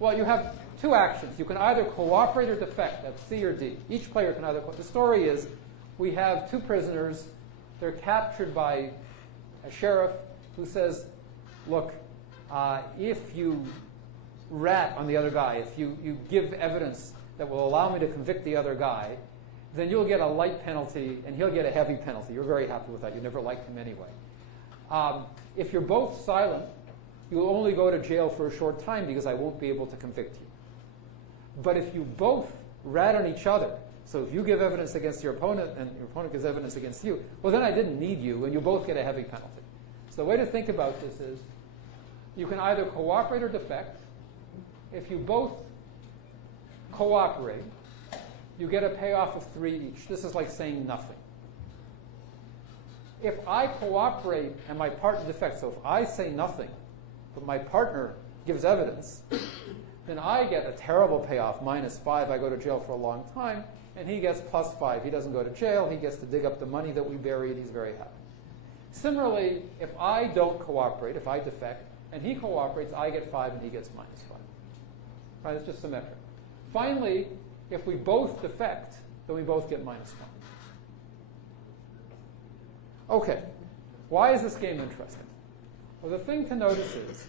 Well, you have two actions. You can either cooperate or defect. That's C or D. Each player can either. The story is we have two prisoners. They're captured by a sheriff who says, look, if you rat on the other guy, if you give evidence that will allow me to convict the other guy, then you'll get a light penalty and he'll get a heavy penalty. You're very happy with that. You never liked him anyway. If you're both silent, you'll only go to jail for a short time because I won't be able to convict you. But if you both rat on each other, so if you give evidence against your opponent and your opponent gives evidence against you, well, then I didn't need you, and you both get a heavy penalty. So the way to think about this is you can either cooperate or defect. If you both cooperate, you get a payoff of 3 each. This is like saying nothing. If I cooperate and my partner defects, so if I say nothing, but my partner gives evidence, then I get a terrible payoff, -5. I go to jail for a long time, and he gets +5. He doesn't go to jail. He gets to dig up the money that we buried. He's very happy. Similarly, if I don't cooperate, if I defect, and he cooperates, I get 5 and he gets -5. Right? It's just symmetric. Finally, if we both defect, then we both get -1. Okay, why is this game interesting? Well, the thing to notice is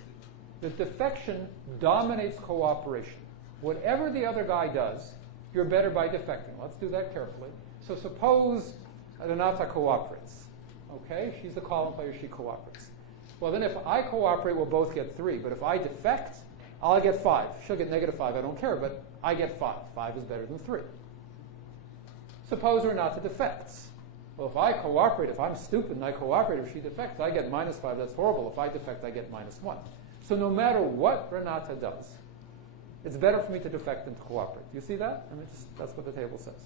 that defection dominates cooperation. Whatever the other guy does, you're better by defecting. Let's do that carefully. So suppose Renata cooperates. Okay, she's the column player, she cooperates. Well, then if I cooperate, we'll both get 3. But if I defect, I'll get 5. She'll get -5, I don't care, but I get 5. 5 is better than 3. Suppose Renata defects. Well, if I cooperate, if I'm stupid and I cooperate, if she defects, I get -5. That's horrible. If I defect, I get -1. So no matter what Renata does, it's better for me to defect than to cooperate. Do you see that? I mean, that's what the table says.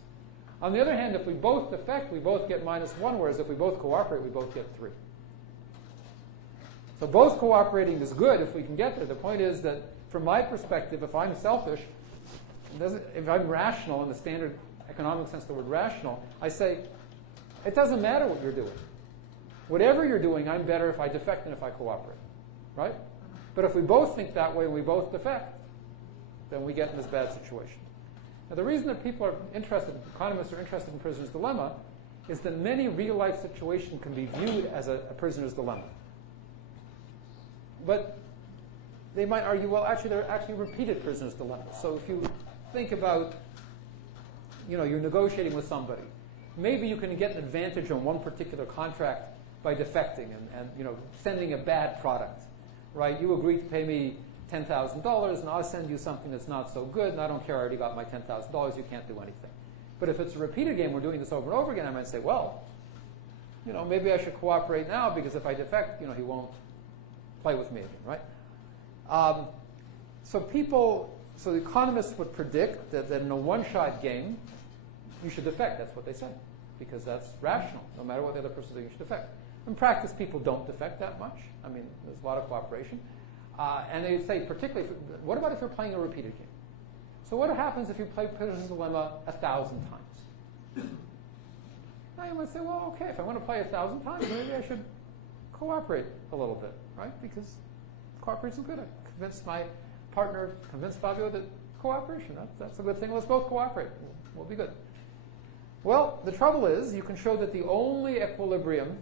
On the other hand, if we both defect, we both get -1, whereas if we both cooperate, we both get 3. So both cooperating is good if we can get there. The point is that from my perspective, if I'm selfish, if I'm rational in the standard economic sense of the word rational, I say, it doesn't matter what you're doing. Whatever you're doing, I'm better if I defect than if I cooperate. Right? But if we both think that way and we both defect, then we get in this bad situation. Now, the reason that people are interested, economists are interested in prisoner's dilemma, is that many real-life situations can be viewed as a prisoner's dilemma. But they might argue, well, actually, they're actually repeated prisoner's dilemmas. So if you think about, you're negotiating with somebody, maybe you can get an advantage on one particular contract by defecting and sending a bad product, right? You agree to pay me $10,000, and I'll send you something that's not so good, and I don't care, I already got my $10,000, you can't do anything. But if it's a repeated game, we're doing this over and over again, I might say, well, maybe I should cooperate now, because if I defect, he won't play with me again, right? So the economists would predict that in a one-shot game, you should defect. That's what they say, because that's rational. No matter what the other person is doing, you should defect. In practice, people don't defect that much. I mean, there's a lot of cooperation. And they say, particularly, what about if you're playing a repeated game? So what happens if you play Prisoner's Dilemma 1,000 times? Now you might say, well, okay, if I want to play 1,000 times, maybe I should cooperate a little bit, right? Because cooperation is good. I convinced my partner, convinced Fabio that cooperation, that's a good thing. Let's both cooperate. We'll be good. Well, the trouble is, you can show that the only equilibrium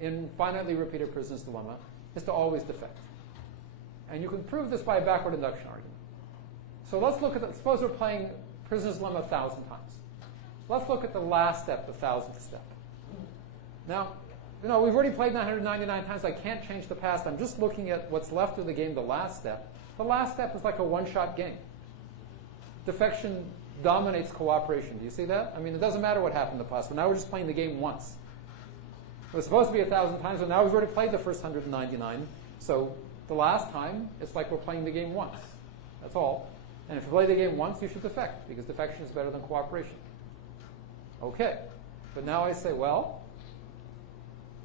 in finitely repeated prisoner's dilemma is to always defect. And you can prove this by a backward induction argument. So let's look at suppose we're playing prisoner's dilemma 1,000 times. Let's look at the last step, the 1,000th step. Now, we've already played 999 times. I can't change the past. I'm just looking at what's left of the game, the last step. The last step is like a one-shot game. Defection dominates cooperation. Do you see that? I mean, it doesn't matter what happened in the past, but now we're just playing the game once. It was supposed to be 1,000 times, but now we've already played the first 199. So the last time, it's like we're playing the game once. That's all. And if you play the game once, you should defect, because defection is better than cooperation. Okay. But now I say, well,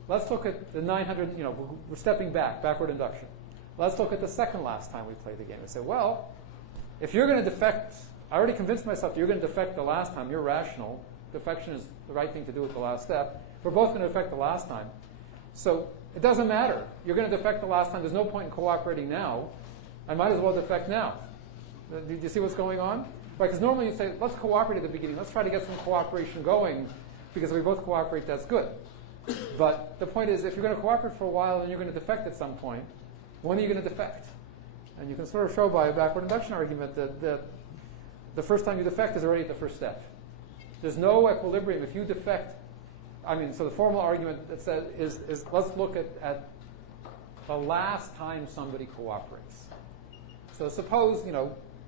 let's look at the 900, we're stepping back, backward induction. Let's look at the second last time we played the game. I say, well, if you're going to defect, I already convinced myself you're going to defect the last time. You're rational. Defection is the right thing to do at the last step. We're both going to defect the last time. So it doesn't matter. You're going to defect the last time. There's no point in cooperating now. I might as well defect now. Do you see what's going on? Right, because normally you say, let's cooperate at the beginning. Let's try to get some cooperation going, because if we both cooperate, that's good. But the point is, if you're going to cooperate for a while and you're going to defect at some point, when are you going to defect? And you can sort of show by a backward induction argument that the first time you defect is already at the first step. There's no equilibrium. If you defect, so the formal argument that says is let's look at the last time somebody cooperates. So suppose,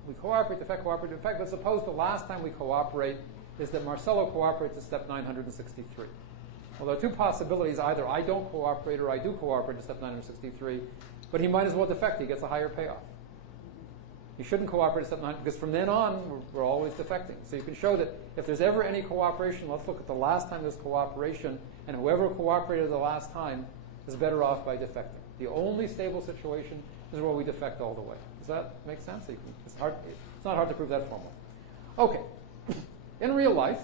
We cooperate, defect, cooperate, defect. But suppose the last time we cooperate is that Marcelo cooperates at step 963. Well, there are two possibilities. Either I don't cooperate or I do cooperate at step 963, but he might as well defect. He gets a higher payoff. He shouldn't cooperate at step 9, because from then on, we're always defecting. So you can show that if there's ever any cooperation, let's look at the last time there's cooperation, and whoever cooperated the last time is better off by defecting. The only stable situation is where we defect all the way. Does that make sense? It's not hard to prove that formally. Okay. In real life,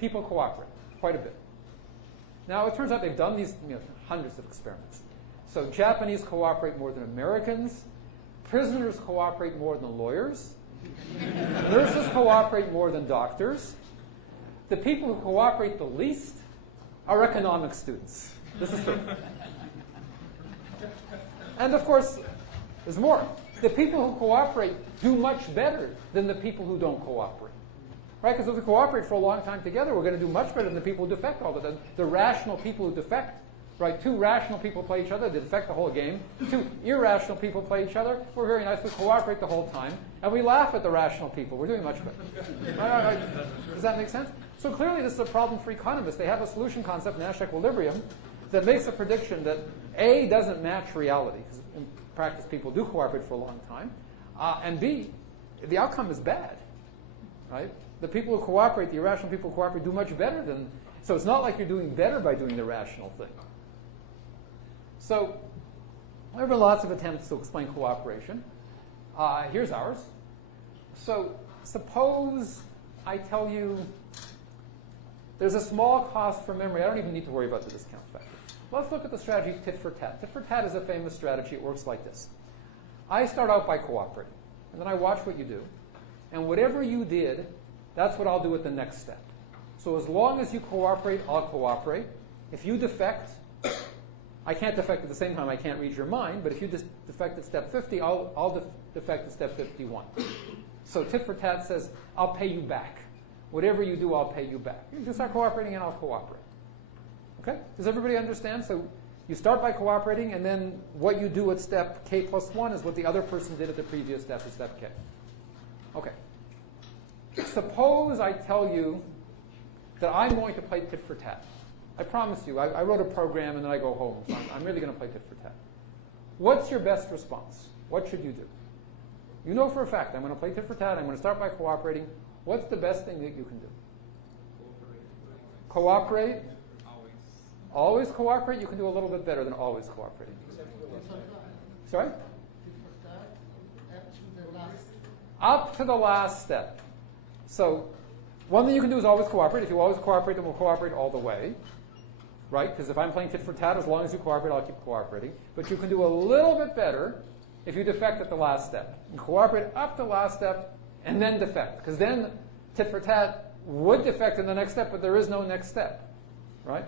people cooperate quite a bit. Now, it turns out they've done these hundreds of experiments. So Japanese cooperate more than Americans. Prisoners cooperate more than lawyers. Nurses cooperate more than doctors. The people who cooperate the least are economics students. This is true. And of course, there's more. The people who cooperate do much better than the people who don't cooperate. Right? Because if we cooperate for a long time together, we're going to do much better than the people who defect all the time. The rational people who defect. Right? Two rational people play each other, they defect the whole game. Two irrational people play each other. We're very nice. We cooperate the whole time. And we laugh at the rational people. We're doing much better. Right? Does that make sense? So clearly this is a problem for economists. They have a solution concept, Nash equilibrium, that makes a prediction that A, doesn't match reality. Because in practice, people do cooperate for a long time. And B, the outcome is bad. Right? The people who cooperate, the irrational people who cooperate, do much better than... So it's not like you're doing better by doing the rational thing. So there have been lots of attempts to explain cooperation. Here's ours. So suppose I tell you there's a small cost for memory. I don't even need to worry about the discount factor. Let's look at the strategy tit for tat. Tit for tat is a famous strategy. It works like this. I start out by cooperating, and then I watch what you do. And whatever you did, that's what I'll do at the next step. So as long as you cooperate, I'll cooperate. If you defect, I can't defect at the same time. I can't read your mind. But if you defect at step 50, I'll defect at step 51. So tit for tat says, I'll pay you back. Whatever you do, I'll pay you back. You just start cooperating, and I'll cooperate. Okay? Does everybody understand? So you start by cooperating, and then what you do at step k plus 1 is what the other person did at the previous step at step k. Okay. Suppose I tell you that I'm going to play tit for tat. I promise you, I wrote a program and then I go home. So I'm really going to play tit for tat. What's your best response? What should you do? You know for a fact, I'm going to play tit for tat. I'm going to start by cooperating. What's the best thing that you can do? Cooperate? Always cooperate? You can do a little bit better than always cooperating. Sorry? Up to the last step. So one thing you can do is always cooperate. If you always cooperate, then we'll cooperate all the way. Right? Because if I'm playing tit for tat, as long as you cooperate, I'll keep cooperating. But you can do a little bit better if you defect at the last step. You cooperate up to the last step and then defect. Because then tit for tat would defect in the next step, but there is no next step. Right?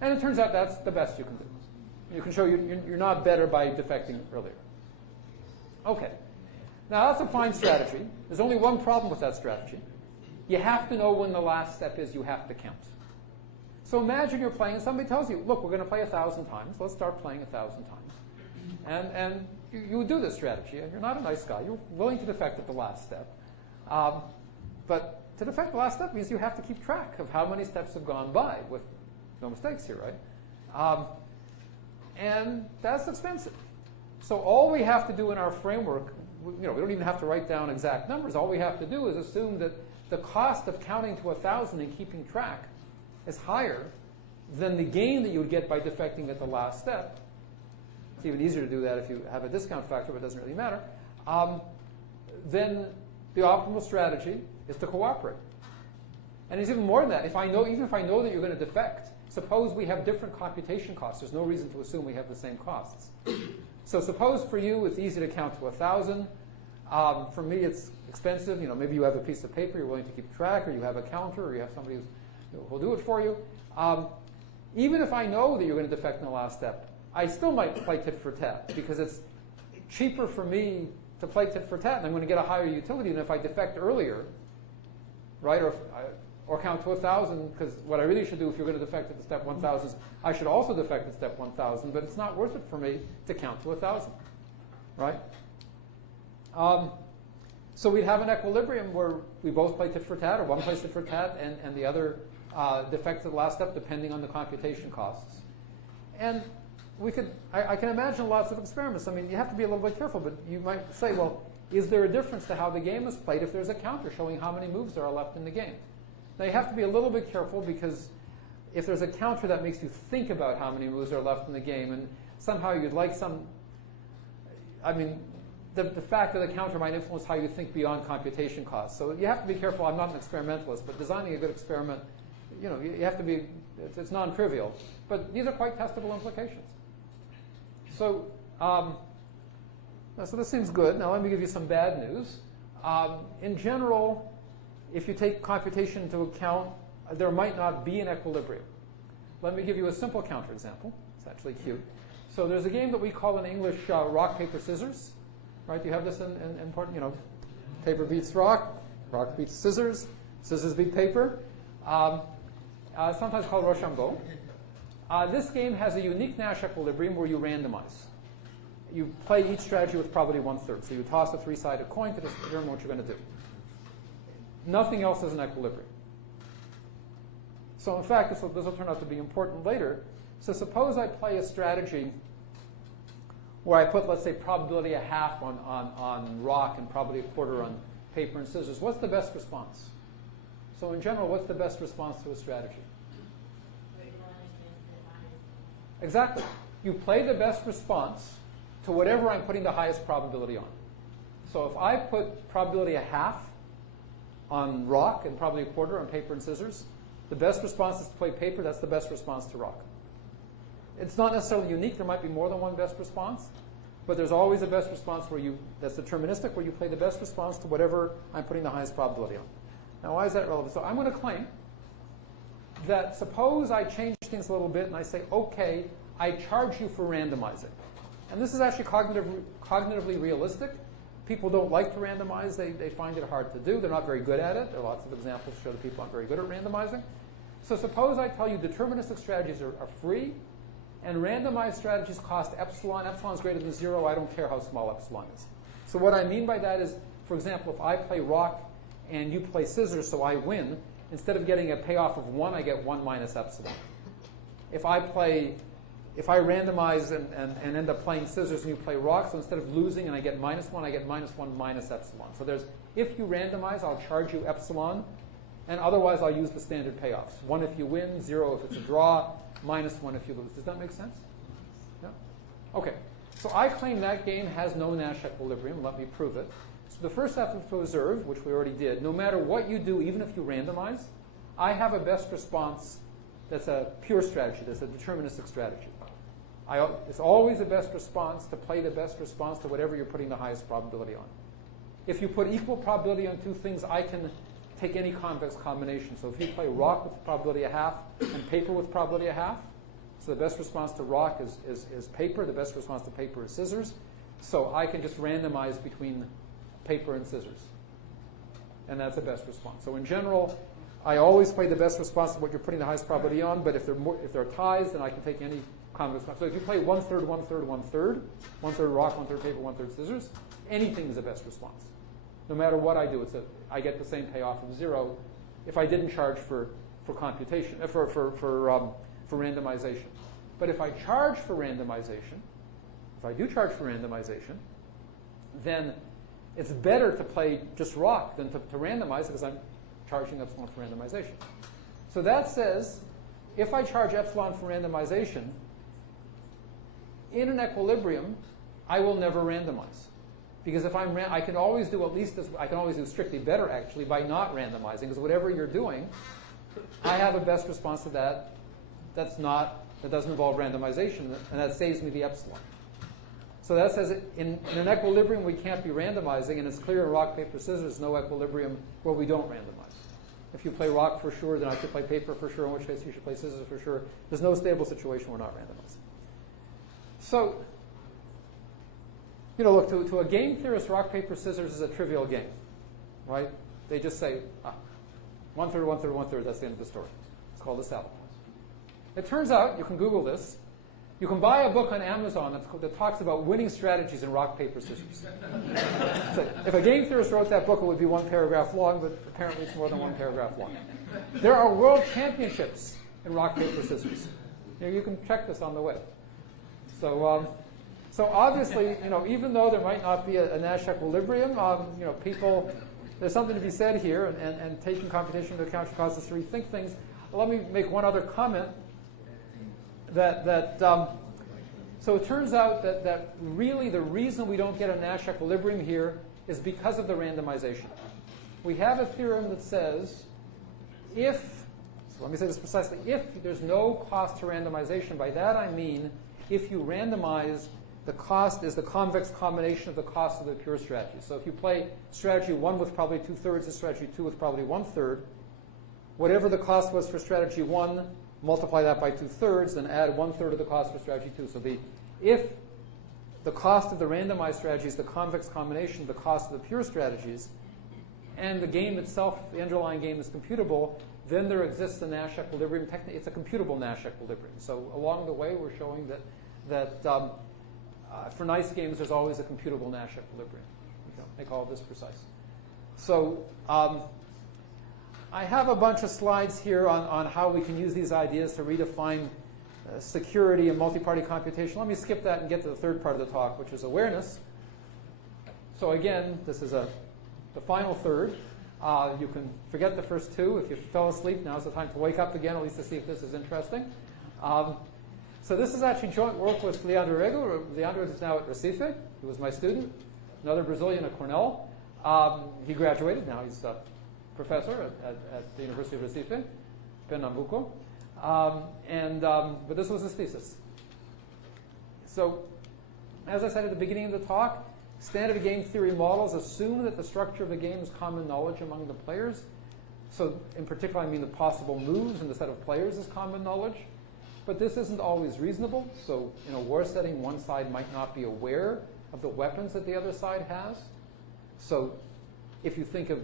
And it turns out that's the best you can do. You can show you're not better by defecting earlier. Okay. Now, that's a fine strategy. There's only one problem with that strategy. You have to know when the last step is. You have to count. So imagine you're playing and somebody tells you, look, we're going to play 1,000 times. Let's start playing 1,000 times. And you do this strategy. And you're not a nice guy. You're willing to defect at the last step. But to defect the last step means you have to keep track of how many steps have gone by with no mistakes here, right? And that's expensive. So all we have to do in our framework, we don't even have to write down exact numbers. All we have to do is assume that the cost of counting to 1,000 and keeping track is higher than the gain that you would get by defecting at the last step. It's even easier to do that if you have a discount factor, but it doesn't really matter. Then the optimal strategy is to cooperate. And it's even more than that. Even if I know that you're going to defect, suppose we have different computation costs. There's no reason to assume we have the same costs. So suppose for you it's easy to count to 1,000. For me it's expensive. Maybe you have a piece of paper you're willing to keep track, or you have a counter, or you have somebody who'll do it for you. Even if I know that you're going to defect in the last step, I still might play tit for tat because it's cheaper for me to play tit for tat, and I'm going to get a higher utility than if I defect earlier, right? Or count to 1,000, because what I really should do if you're going to defect at the step 1,000 is I should also defect at step 1,000, but it's not worth it for me to count to 1,000, right? So we'd have an equilibrium where we both play tit for tat, or one plays tit for tat, and the other defects at the last step, depending on the computation costs. And I can imagine lots of experiments. I mean, you have to be a little bit careful, but you might say, well, is there a difference to how the game is played if there's a counter showing how many moves there are left in the game? Now, you have to be a little bit careful, because if there's a counter that makes you think about how many moves are left in the game, and somehow you'd like the fact that the counter might influence how you think beyond computation costs. So you have to be careful. I'm not an experimentalist, but designing a good experiment, you have to be, it's non-trivial. But these are quite testable implications. So, so this seems good. Now let me give you some bad news. In general, if you take computation into account, there might not be an equilibrium. Let me give you a simple counter example. It's actually cute. So there's a game that we call in English rock, paper, scissors. Right? You have this in part, paper beats rock, rock beats scissors, scissors beat paper. Sometimes called Rochambeau. This game has a unique Nash equilibrium where you randomize. You play each strategy with probability 1/3. So you toss a 3-sided coin to determine what you're going to do. Nothing else is an equilibrium. So in fact, this will turn out to be important later. So suppose I play a strategy where I put, let's say, probability 1/2 on rock and probability 1/4 on paper and scissors. What's the best response? So in general, what's the best response to a strategy? Exactly. You play the best response to whatever I'm putting the highest probability on. So if I put probability 1/2 on rock and probability 1/4 on paper and scissors, the best response is to play paper. That's the best response to rock. It's not necessarily unique. There might be more than one best response, but there's always a best response that's deterministic, where you play the best response to whatever I'm putting the highest probability on. Now, why is that relevant? So I'm going to claim that suppose I change things a little bit and I say, okay, I charge you for randomizing. And this is actually cognitively realistic. People don't like to randomize. They find it hard to do. They're not very good at it. There are lots of examples to show that people aren't very good at randomizing. So suppose I tell you deterministic strategies are free, and randomized strategies cost epsilon. Epsilon is greater than 0. I don't care how small epsilon is. So what I mean by that is, for example, if I play rock and you play scissors, so I win, instead of getting a payoff of 1, I get 1 minus epsilon. If I randomize and end up playing scissors and you play rock, so instead of losing and I get -1, I get -1 minus epsilon. So if you randomize, I'll charge you epsilon, and otherwise I'll use the standard payoffs. 1 if you win, 0 if it's a draw, -1 if you lose. Does that make sense? Yeah? Okay. So I claim that game has no Nash equilibrium. Let me prove it. So the first step is to observe, which we already did. No matter what you do, even if you randomize, I have a best response that's a pure strategy, that's a deterministic strategy. It's always a best response to play the best response to whatever you're putting the highest probability on. If you put equal probability on two things, I can take any convex combination. So if you play rock with probability 1/2 and paper with probability 1/2, so the best response to rock is paper, the best response to paper is scissors. So I can just randomize between paper and scissors. And that's the best response. So in general, I always play the best response to what you're putting the highest probability on, but if there are ties, then I can take any convex. So if you play 1/3, 1/3, 1/3, 1/3 rock, 1/3 paper, 1/3 scissors, anything is a best response. No matter what I do, I get the same payoff of 0 if I didn't charge for computation, for randomization. But if I charge for randomization, then it's better to play just rock than to randomize, because I'm charging epsilon for randomization. So that says, if I charge epsilon for randomization, in an equilibrium, I will never randomize. Because if I can always do I can always do strictly better, actually, by not randomizing, because whatever you're doing, I have a best response to that that doesn't involve randomization, and that saves me the epsilon. So that says in an equilibrium we can't be randomizing, and it's clear in rock, paper, scissors, there's no equilibrium where we don't randomize. If you play rock for sure, then I should play paper for sure, in which case you should play scissors for sure. There's no stable situation where we're not randomizing. So, look, to a game theorist, rock, paper, scissors is a trivial game, right? They just say, 1/3, 1/3, 1/3, that's the end of the story. It's called a salad. It turns out, you can Google this, You can buy a book on Amazon that talks about winning strategies in rock, paper, scissors. So if a game theorist wrote that book, it would be one paragraph long, but apparently it's more than one paragraph long. There are world championships in rock, paper, scissors. You can check this on the web. So obviously, even though there might not be a Nash equilibrium, there's something to be said here, and taking computation into account should cause us to rethink things. Let me make one other comment. So it turns out that really the reason we don't get a Nash equilibrium here is because of the randomization. We have a theorem that says so let me say this precisely, if there's no cost to randomization, by that I mean if you randomize, the cost is the convex combination of the cost of the pure strategy. So if you play strategy 1 with probably 2/3 and strategy 2 with probably 1/3, whatever the cost was for strategy 1, multiply that by 2/3, then add 1/3 of the cost for strategy 2. So if the cost of the randomized strategy is the convex combination of the cost of the pure strategies, and the game itself, the underlying game, is computable, then there exists a Nash equilibrium. Technically, it's a computable Nash equilibrium. So along the way, we're showing that for nice games, there's always a computable Nash equilibrium. Make all of this precise. So I have a bunch of slides here on how we can use these ideas to redefine security and multi-party computation. Let me skip that and get to the third part of the talk, which is awareness. So again, this is the final third. You can forget the first two. If you fell asleep, now's the time to wake up again, at least to see if this is interesting. So this is actually joint work with Leandro Rego. Leandro is now at Recife. He was my student. Another Brazilian at Cornell. He graduated. Now he's a professor at the University of Recife, Pernambuco. But this was his thesis. So as I said at the beginning of the talk, standard game theory models assume that the structure of the game is common knowledge among the players. So in particular, I mean the possible moves in the set of players is common knowledge. But this isn't always reasonable. So in a war setting, one side might not be aware of the weapons that the other side has. So if you think of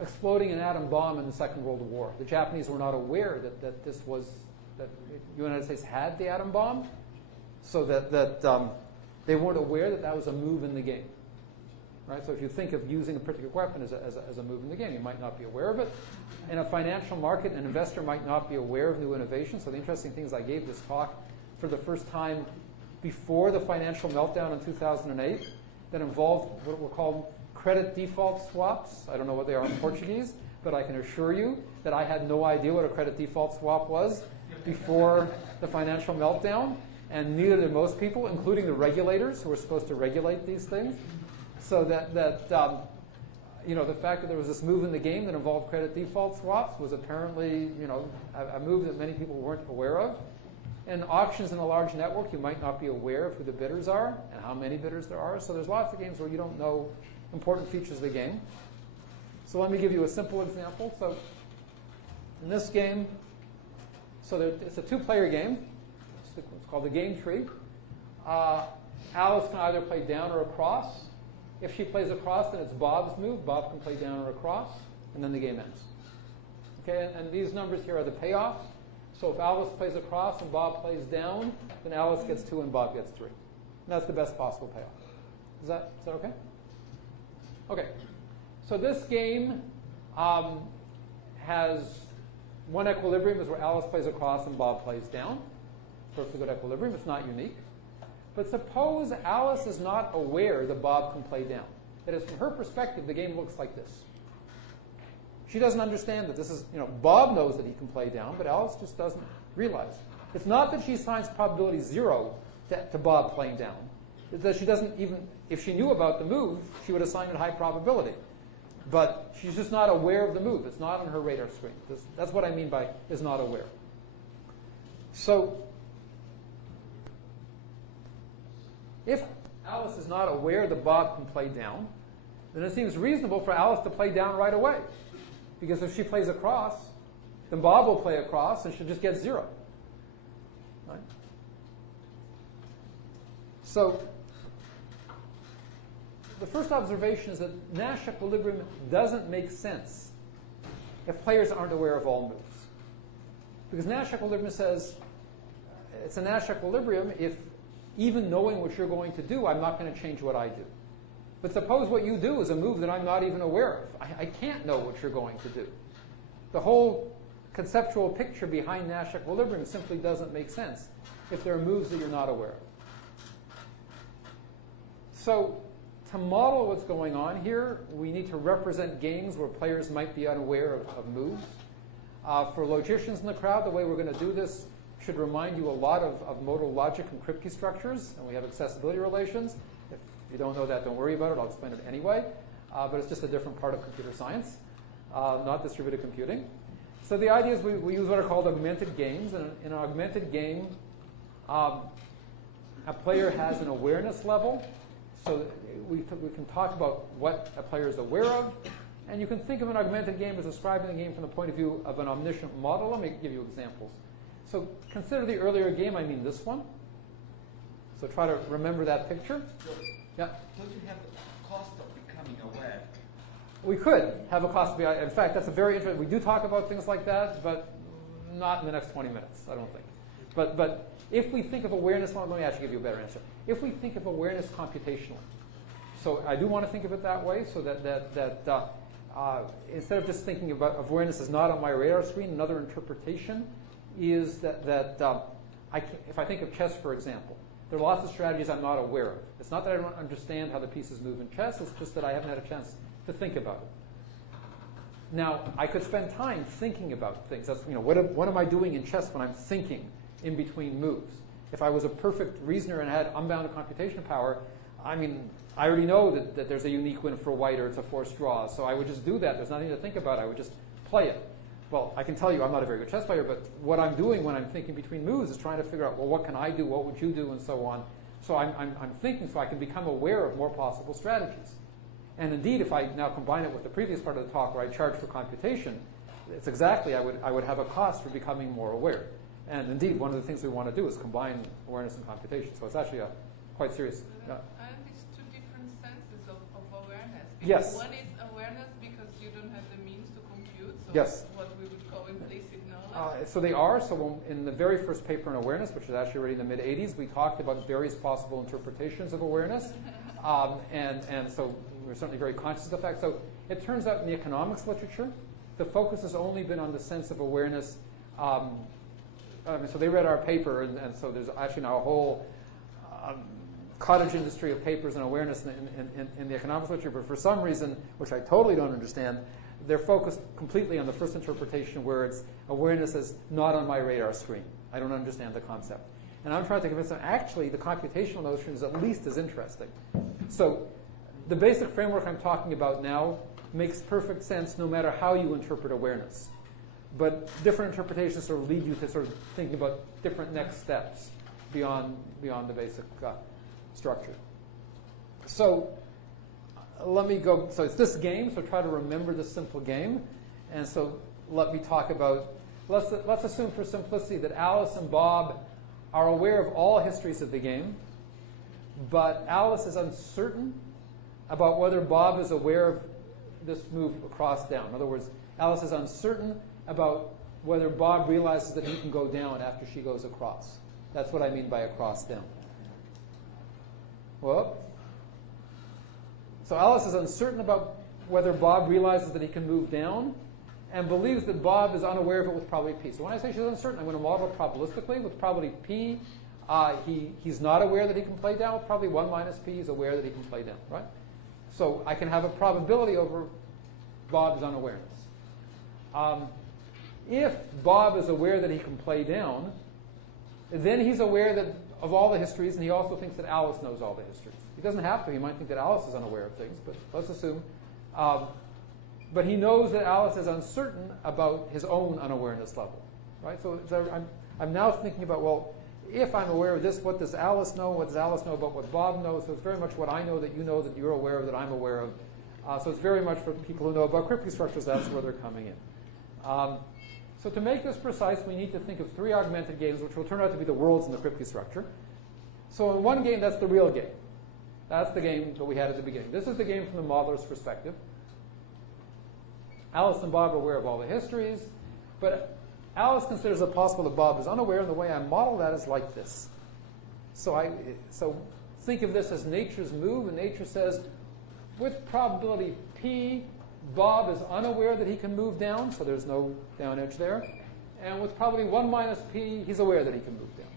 exploding an atom bomb in the Second World War, the Japanese were not aware that the United States had the atom bomb, so that they weren't aware that was a move in the game. Right? So if you think of using a particular weapon as a move in the game, you might not be aware of it. In a financial market, an investor might not be aware of new innovation. So the interesting thing is I gave this talk for the first time before the financial meltdown in 2008 that involved what were called credit default swaps. I don't know what they are in Portuguese, but I can assure you that I had no idea what a credit default swap was before the financial meltdown, and neither did most people, including the regulators who were supposed to regulate these things. So the fact that there was this move in the game that involved credit default swaps was apparently, a move that many people weren't aware of. In auctions in a large network, you might not be aware of who the bidders are and how many bidders there are. So there's lots of games where you don't know important features of the game. So let me give you a simple example. So in this game, it's a two-player game. It's called the game tree. Alice can either play down or across. If she plays across, then it's Bob's move. Bob can play down or across, and then the game ends. Okay, and these numbers here are the payoffs. So if Alice plays across and Bob plays down, then Alice gets 2 and Bob gets 3. And that's the best possible payoff. Is that okay? Okay. So this game has one equilibrium is where Alice plays across and Bob plays down. Perfectly good equilibrium. It's not unique. But suppose Alice is not aware that Bob can play down. That is, from her perspective, the game looks like this. She doesn't understand that this is, Bob knows that he can play down, but Alice just doesn't realize. It's not that she assigns probability 0 to Bob playing down. It's that she doesn't even, if she knew about the move, she would assign it high probability. But she's just not aware of the move. It's not on her radar screen. That's what I mean by is not aware. So if Alice is not aware that Bob can play down, then it seems reasonable for Alice to play down right away. Because if she plays across, then Bob will play across and she'll just get 0. Right? So the first observation is that Nash equilibrium doesn't make sense if players aren't aware of all moves. Because Nash equilibrium says, it's a Nash equilibrium if, even knowing what you're going to do, I'm not going to change what I do. But suppose what you do is a move that I'm not even aware of. I can't know what you're going to do. The whole conceptual picture behind Nash equilibrium simply doesn't make sense if there are moves that you're not aware of. So to model what's going on here, we need to represent games where players might be unaware of moves. For logicians in the crowd, the way we're going to do this should remind you a lot of modal logic and Kripke structures, and we have accessibility relations. If you don't know that, don't worry about it. I'll explain it anyway. But it's just a different part of computer science, not distributed computing. So the idea is we use what are called augmented games. And in an augmented game, a player has an awareness level. So we can talk about what a player is aware of. And you can think of an augmented game as describing the game from the point of view of an omniscient model. Let me give you examples. So consider the earlier game, I mean this one. So try to remember that picture. Yeah. Don't you have the cost of becoming aware? We could have a cost of being. In fact, that's a very interesting. We do talk about things like that, but not in the next 20 minutes, I don't think. But if we think of awareness, let me actually give you a better answer. If we think of awareness computationally, so I do want to think of it that way, so that instead of just thinking about awareness as not on my radar screen, another interpretation is that if I think of chess, for example, there are lots of strategies I'm not aware of. It's not that I don't understand how the pieces move in chess, it's just that I haven't had a chance to think about it. Now, I could spend time thinking about things. That's, what am I doing in chess when I'm thinking in between moves? If I was a perfect reasoner and had unbounded computation power, I already know that there's a unique win for white or it's a forced draw, so I would just do that. There's nothing to think about. I would just play it. Well, I can tell you I'm not a very good chess player, but what I'm doing when I'm thinking between moves is trying to figure out, well, what can I do, what would you do, and so on. So I'm thinking so I can become aware of more possible strategies. And indeed, if I now combine it with the previous part of the talk where I charge for computation, it's exactly, I would have a cost for becoming more aware. And indeed, one of the things we want to do is combine awareness and computation. So it's actually a quite serious. And it's two different senses of awareness. Yes. One is awareness because you don't have the means to compute, so yes. What we would call implicit knowledge. So they are. So in the very first paper on awareness, which is actually already in the mid-'80s, we talked about various possible interpretations of awareness. And so we're certainly very conscious of the fact. So it turns out in the economics literature, the focus has only been on the sense of awareness. So they read our paper, and so there's actually now a whole cottage industry of papers on awareness in the economics literature. But for some reason, which I totally don't understand, they're focused completely on the first interpretation where it's awareness is not on my radar screen. I don't understand the concept. And I'm trying to convince them, actually, the computational notion is at least as interesting. So the basic framework I'm talking about now makes perfect sense no matter how you interpret awareness. But different interpretations sort of lead you to sort of thinking about different next steps beyond the basic structure. So let me go. So it's this game. So try to remember this simple game. And so let me talk about. Let's assume for simplicity that Alice and Bob are aware of all histories of the game, but Alice is uncertain about whether Bob is aware of this move across down. In other words, Alice is uncertain about whether Bob realizes that he can go down after she goes across. That's what I mean by across down. Whoop. So Alice is uncertain about whether Bob realizes that he can move down and believes that Bob is unaware of it with probability P. So when I say she's uncertain, I'm going to model it probabilistically with probability P. He's not aware that he can play down with probability 1 minus P. He's aware that he can play down, right? So I can have a probability over Bob's unawareness. If Bob is aware that he can play down, then he's aware that of all the histories, and he also thinks that Alice knows all the histories. He doesn't have to. He might think that Alice is unaware of things, but let's assume. But he knows that Alice is uncertain about his own unawareness level, right? So I'm now thinking about, well, if I'm aware of this, what does Alice know? What does Alice know about what Bob knows? So it's very much what I know that you know that you're aware of that I'm aware of. So it's very much for people who know about Kripke structures, that's where they're coming in. So to make this precise, we need to think of 3 augmented games, which will turn out to be the worlds in the Kripke structure. So in one game, that's the real game. That's the game that we had at the beginning. This is the game from the modeler's perspective. Alice and Bob are aware of all the histories, but Alice considers it possible that Bob is unaware, and the way I model that is like this. So think of this as nature's move, and nature says, with probability P, Bob is unaware that he can move down, so there's no down edge there. And with probability 1 minus P, he's aware that he can move down.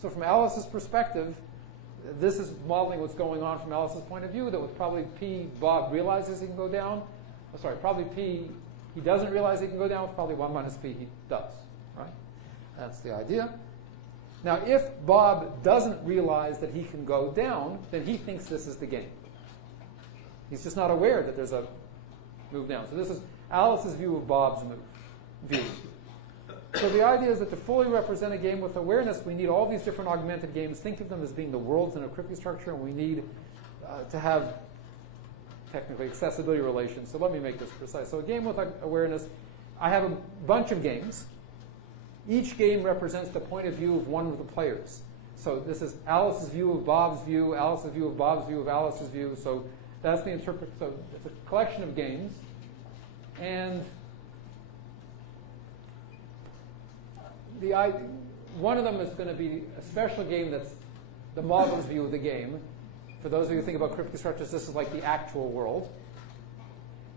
So from Alice's perspective, this is modeling what's going on from Alice's point of view, that with probability P, Bob realizes he can go down. Probably P, he doesn't realize he can go down. With probably 1 minus P, he does, right? That's the idea. Now, if Bob doesn't realize that he can go down, then he thinks this is the game. He's just not aware that there's a move down. So this is Alice's view of Bob's view. So the idea is that to fully represent a game with awareness, we need all these different augmented games. Think of them as being the worlds in a cryptic structure, and we need to have technically accessibility relations. So let me make this precise. So a game with awareness, I have a bunch of games. Each game represents the point of view of one of the players. So this is Alice's view of Bob's view, Alice's view of Bob's view of Alice's view. So that's the so it's a collection of games. And one of them is going to be a special game that's the model's view of the game. For those of you who think about cryptic structures, this is like the actual world.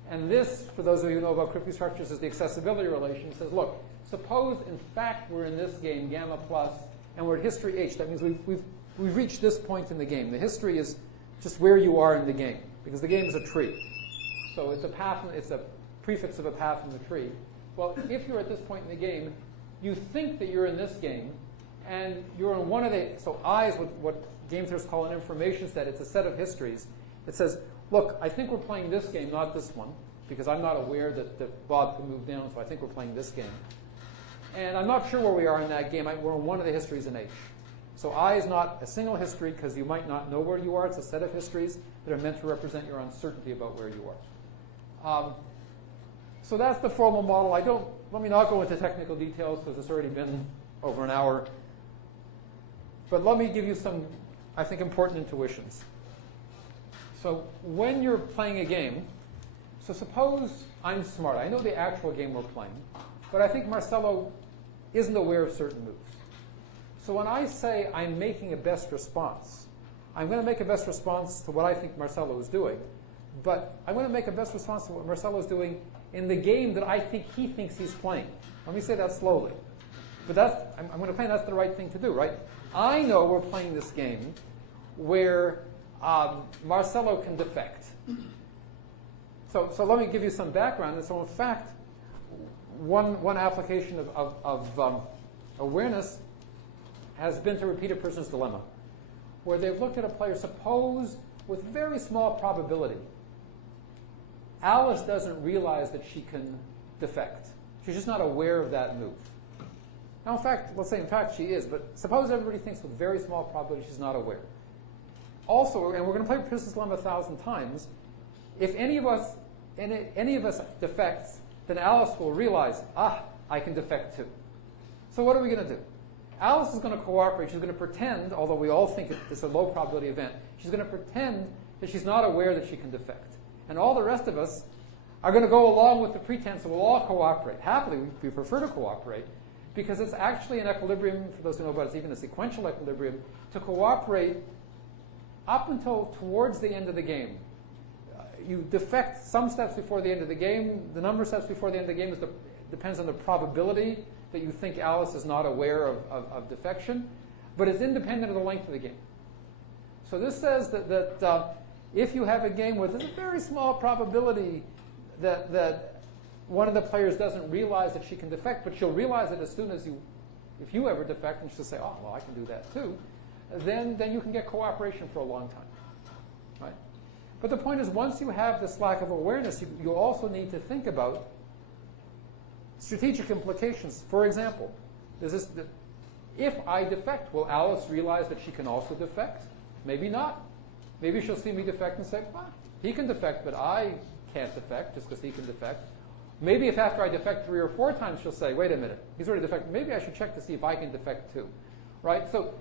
And this, for those of you who know about cryptic structures, is the accessibility relation. It says, look, suppose in fact we're in this game, gamma plus, and we're at history h. That means we've reached this point in the game. The history is just where you are in the game, because the game is a tree. So it's a path, it's a prefix of a path in the tree. Well, if you're at this point in the game, you think that you're in this game, and you're in one of the, so I is what game theorists call an information set. It's a set of histories. It says, look, I think we're playing this game, not this one, because I'm not aware that Bob can move down, so I think we're playing this game. And I'm not sure where we are in that game. We're in one of the histories in H. So I is not a single history, because you might not know where you are. It's a set of histories that are meant to represent your uncertainty about where you are. So that's the formal model. Let me not go into technical details, because it's already been over an hour. But let me give you some, I think, important intuitions. So when you're playing a game, so suppose I'm smart. I know the actual game we're playing, but I think Marcelo isn't aware of certain moves. So when I say I'm making a best response, I'm going to make a best response to what I think Marcelo is doing, but I'm going to make a best response to what Marcelo is doing in the game that I think he thinks he's playing. Let me say that slowly. But I'm going to claim that's the right thing to do, right? I know we're playing this game where Marcelo can defect. So let me give you some background. And so in fact, one application of awareness has been to repeat a person's dilemma, where they've looked at a player, suppose with very small probability, Alice doesn't realize that she can defect. She's just not aware of that move. Now, in fact, let's say in fact she is, but suppose everybody thinks with very small probability she's not aware. Also, and we're going to play Person's Dilemma 1,000 times, if any of us defects, then Alice will realize, I can defect too. So what are we going to do? Alice is going to cooperate. She's going to pretend, although we all think it's a low probability event, she's going to pretend that she's not aware that she can defect. And all the rest of us are going to go along with the pretense that we'll all cooperate. Happily, we prefer to cooperate, because it's actually an equilibrium, for those who know about it, it's even a sequential equilibrium, to cooperate up until towards the end of the game. You defect some steps before the end of the game. The number of steps before the end of the game depends on the probability that you think Alice is not aware of defection, but it's independent of the length of the game. So this says that if you have a game where there's a very small probability that one of the players doesn't realize that she can defect, but she'll realize it as soon as if you ever defect, and she'll say, oh, well, I can do that too, then you can get cooperation for a long time, right? But the point is, once you have this lack of awareness, you also need to think about strategic implications. For example, if I defect, will Alice realize that she can also defect? Maybe not. Maybe she'll see me defect and say, well, he can defect, but I can't defect just because he can defect. Maybe if after I defect 3 or 4 times, she'll say, wait a minute, he's already defected. Maybe I should check to see if I can defect too, right? So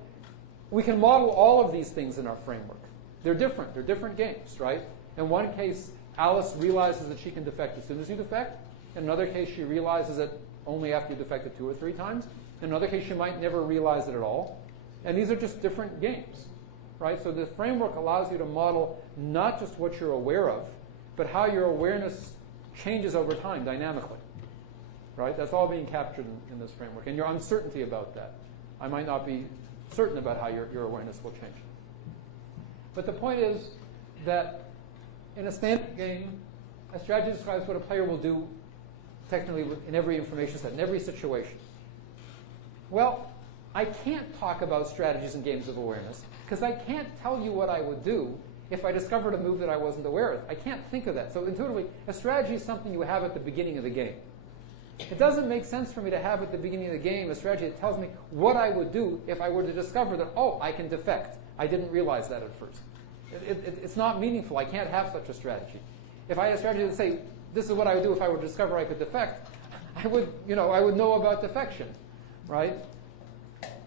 we can model all of these things in our framework. They're different. They're different games, right? In one case, Alice realizes that she can defect as soon as you defect. In another case, she realizes it only after you defect it 2 or 3 times. In another case, you might never realize it at all. And these are just different games, right? So the framework allows you to model not just what you're aware of, but how your awareness changes over time dynamically, right? That's all being captured in this framework. And your uncertainty about that. I might not be certain about how your awareness will change. But the point is that in a standard game, a strategy describes what a player will do technically in every information set, in every situation. Well, I can't talk about strategies in games of awareness because I can't tell you what I would do if I discovered a move that I wasn't aware of. I can't think of that. So intuitively, a strategy is something you have at the beginning of the game. It doesn't make sense for me to have at the beginning of the game a strategy that tells me what I would do if I were to discover that, oh, I can defect. I didn't realize that at first. It's not meaningful. I can't have such a strategy. If I had a strategy that say, this is what I would do if I were to discover I could defect, I would know about defection, right?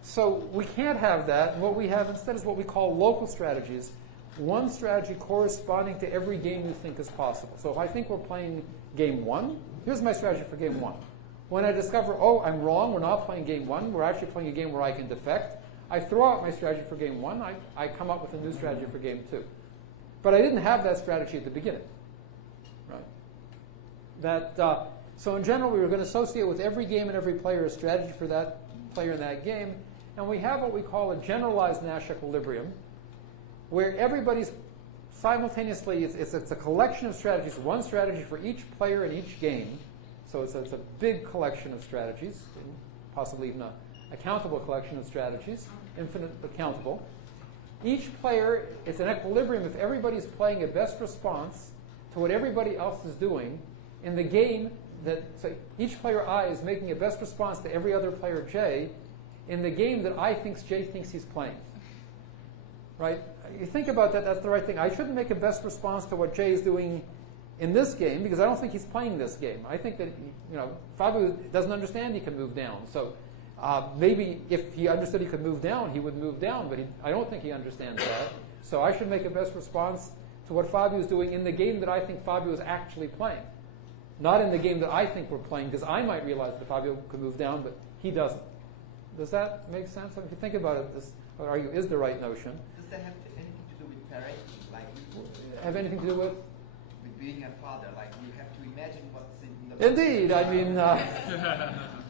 So we can't have that. What we have instead is what we call local strategies. One strategy corresponding to every game you think is possible. So if I think we're playing game 1, here's my strategy for game 1. When I discover, oh, I'm wrong, we're not playing game 1, we're actually playing a game where I can defect, I throw out my strategy for game 1, I come up with a new strategy for game 2. But I didn't have that strategy at the beginning, right? So in general, we were going to associate with every game and every player a strategy for that player in that game, and we have what we call a generalized Nash equilibrium, where everybody's simultaneously, it's a collection of strategies, one strategy for each player in each game. So it's a big collection of strategies, possibly even a countable collection of strategies, infinite but countable. Each player, it's an equilibrium if everybody's playing a best response to what everybody else is doing in the game so each player I is making a best response to every other player J in the game that I thinks J thinks he's playing. Right? You think about that, that's the right thing. I shouldn't make a best response to what Jay is doing in this game because I don't think he's playing this game. I think that, Fabio doesn't understand he can move down. So maybe if he understood he could move down, he would move down, but I don't think he understands that. So I should make a best response to what Fabio is doing in the game that I think Fabio is actually playing. Not in the game that I think we're playing because I might realize that Fabio could move down, but he doesn't. Does that make sense? If you think about it, this argue is the right notion. Does that have anything to do with parenting? Like have anything to do with being a father? Like you have to imagine what's in the Indeed. I mean,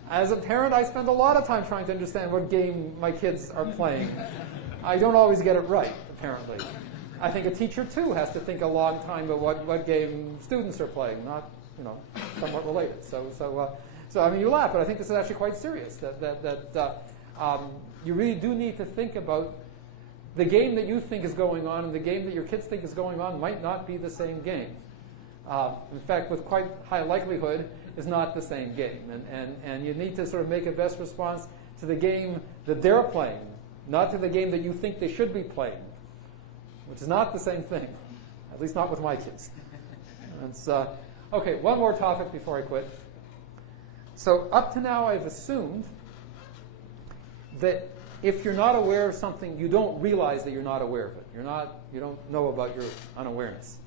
as a parent, I spend a lot of time trying to understand what game my kids are playing. I don't always get it right, apparently. I think a teacher, too, has to think a long time about what game students are playing, not, somewhat related. So I mean, you laugh, but I think this is actually quite serious, that you really do need to think about the game that you think is going on and the game that your kids think is going on might not be the same game. In fact, with quite high likelihood, is not the same game. And you need to sort of make a best response to the game that they're playing, not to the game that you think they should be playing, which is not the same thing, at least not with my kids. Okay, one more topic before I quit. So up to now, I've assumed that if you're not aware of something, you don't realize that you're not aware of it. You don't know about your unawareness.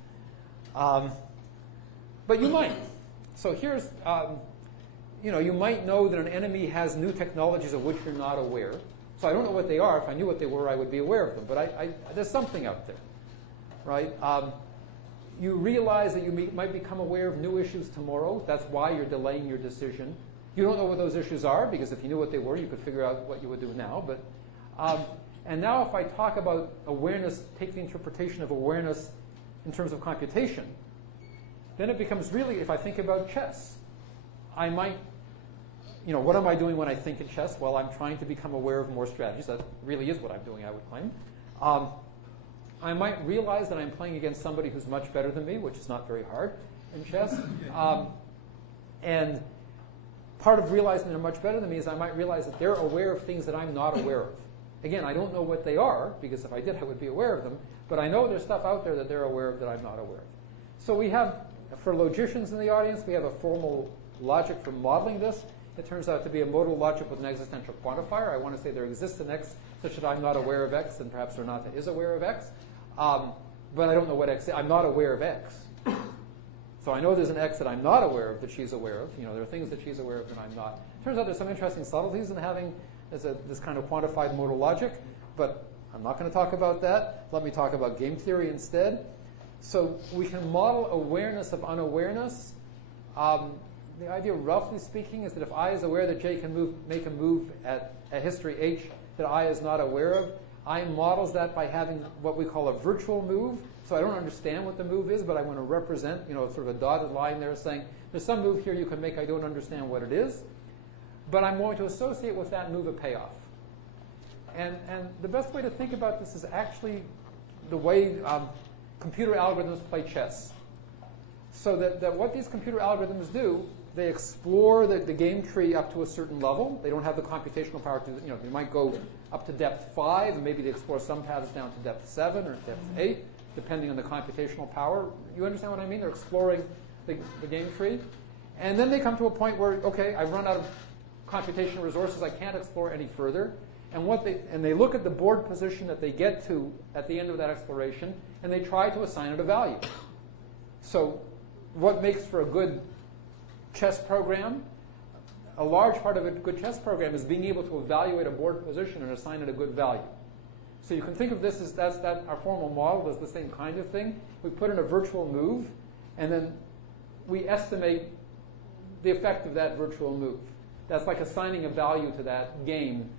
But you might. So here's, you might know that an enemy has new technologies of which you're not aware. So I don't know what they are. If I knew what they were, I would be aware of them. But there's something out there, right? You realize that you might become aware of new issues tomorrow. That's why you're delaying your decision. You don't know what those issues are, because if you knew what they were, you could figure out what you would do now. But and now if I talk about awareness, take the interpretation of awareness in terms of computation, then it becomes really, if I think about chess, I might, what am I doing when I think in chess? Well, I'm trying to become aware of more strategies. That really is what I'm doing, I would claim. I might realize that I'm playing against somebody who's much better than me, which is not very hard in chess. And part of realizing they're much better than me is I might realize that they're aware of things that I'm not aware of. Again, I don't know what they are, because if I did, I would be aware of them. But I know there's stuff out there that they're aware of that I'm not aware of. So we have, for logicians in the audience, we have a formal logic for modeling this. It turns out to be a modal logic with an existential quantifier. I want to say there exists an X such that I'm not aware of X, and perhaps Renata is aware of X. But I don't know what X is. I'm not aware of X. So I know there's an X that I'm not aware of that she's aware of. There are things that she's aware of that I'm not. Turns out there's some interesting subtleties in having this kind of quantified modal logic, but I'm not going to talk about that. Let me talk about game theory instead. So we can model awareness of unawareness. The idea, roughly speaking, is that if I is aware that J can make a move at a history H that I is not aware of, I models that by having what we call a virtual move. So I don't understand what the move is, but I want to represent, sort of a dotted line there saying, there's some move here you can make, I don't understand what it is, but I'm going to associate with that move a payoff. And the best way to think about this is actually the way computer algorithms play chess. So that what these computer algorithms do, they explore the game tree up to a certain level. They don't have the computational power to, they might go up to depth 5, and maybe they explore some paths down to depth 7 or depth 8, depending on the computational power. You understand what I mean? They're exploring the game tree. And then they come to a point where, okay, I've run out of computational resources. I can't explore any further. And they look at the board position that they get to at the end of that exploration, and they try to assign it a value. So what makes for a good chess program? A large part of a good chess program is being able to evaluate a board position and assign it a good value. So you can think of this as our formal model is the same kind of thing. We put in a virtual move, and then we estimate the effect of that virtual move. That's like assigning a value to that game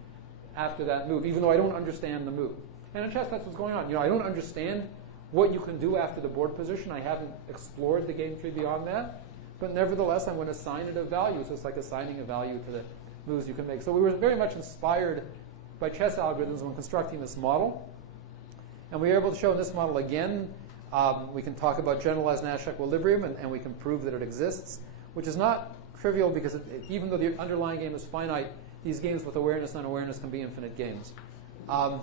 after that move, even though I don't understand the move. And in chess, that's what's going on. I don't understand what you can do after the board position. I haven't explored the game tree beyond that. But nevertheless, I'm going to assign it a value. So it's like assigning a value to the moves you can make. So we were very much inspired by chess algorithms when constructing this model. And we were able to show in this model again, we can talk about generalized Nash equilibrium, and we can prove that it exists, which is not trivial because even though the underlying game is finite, these games with awareness and unawareness can be infinite games. And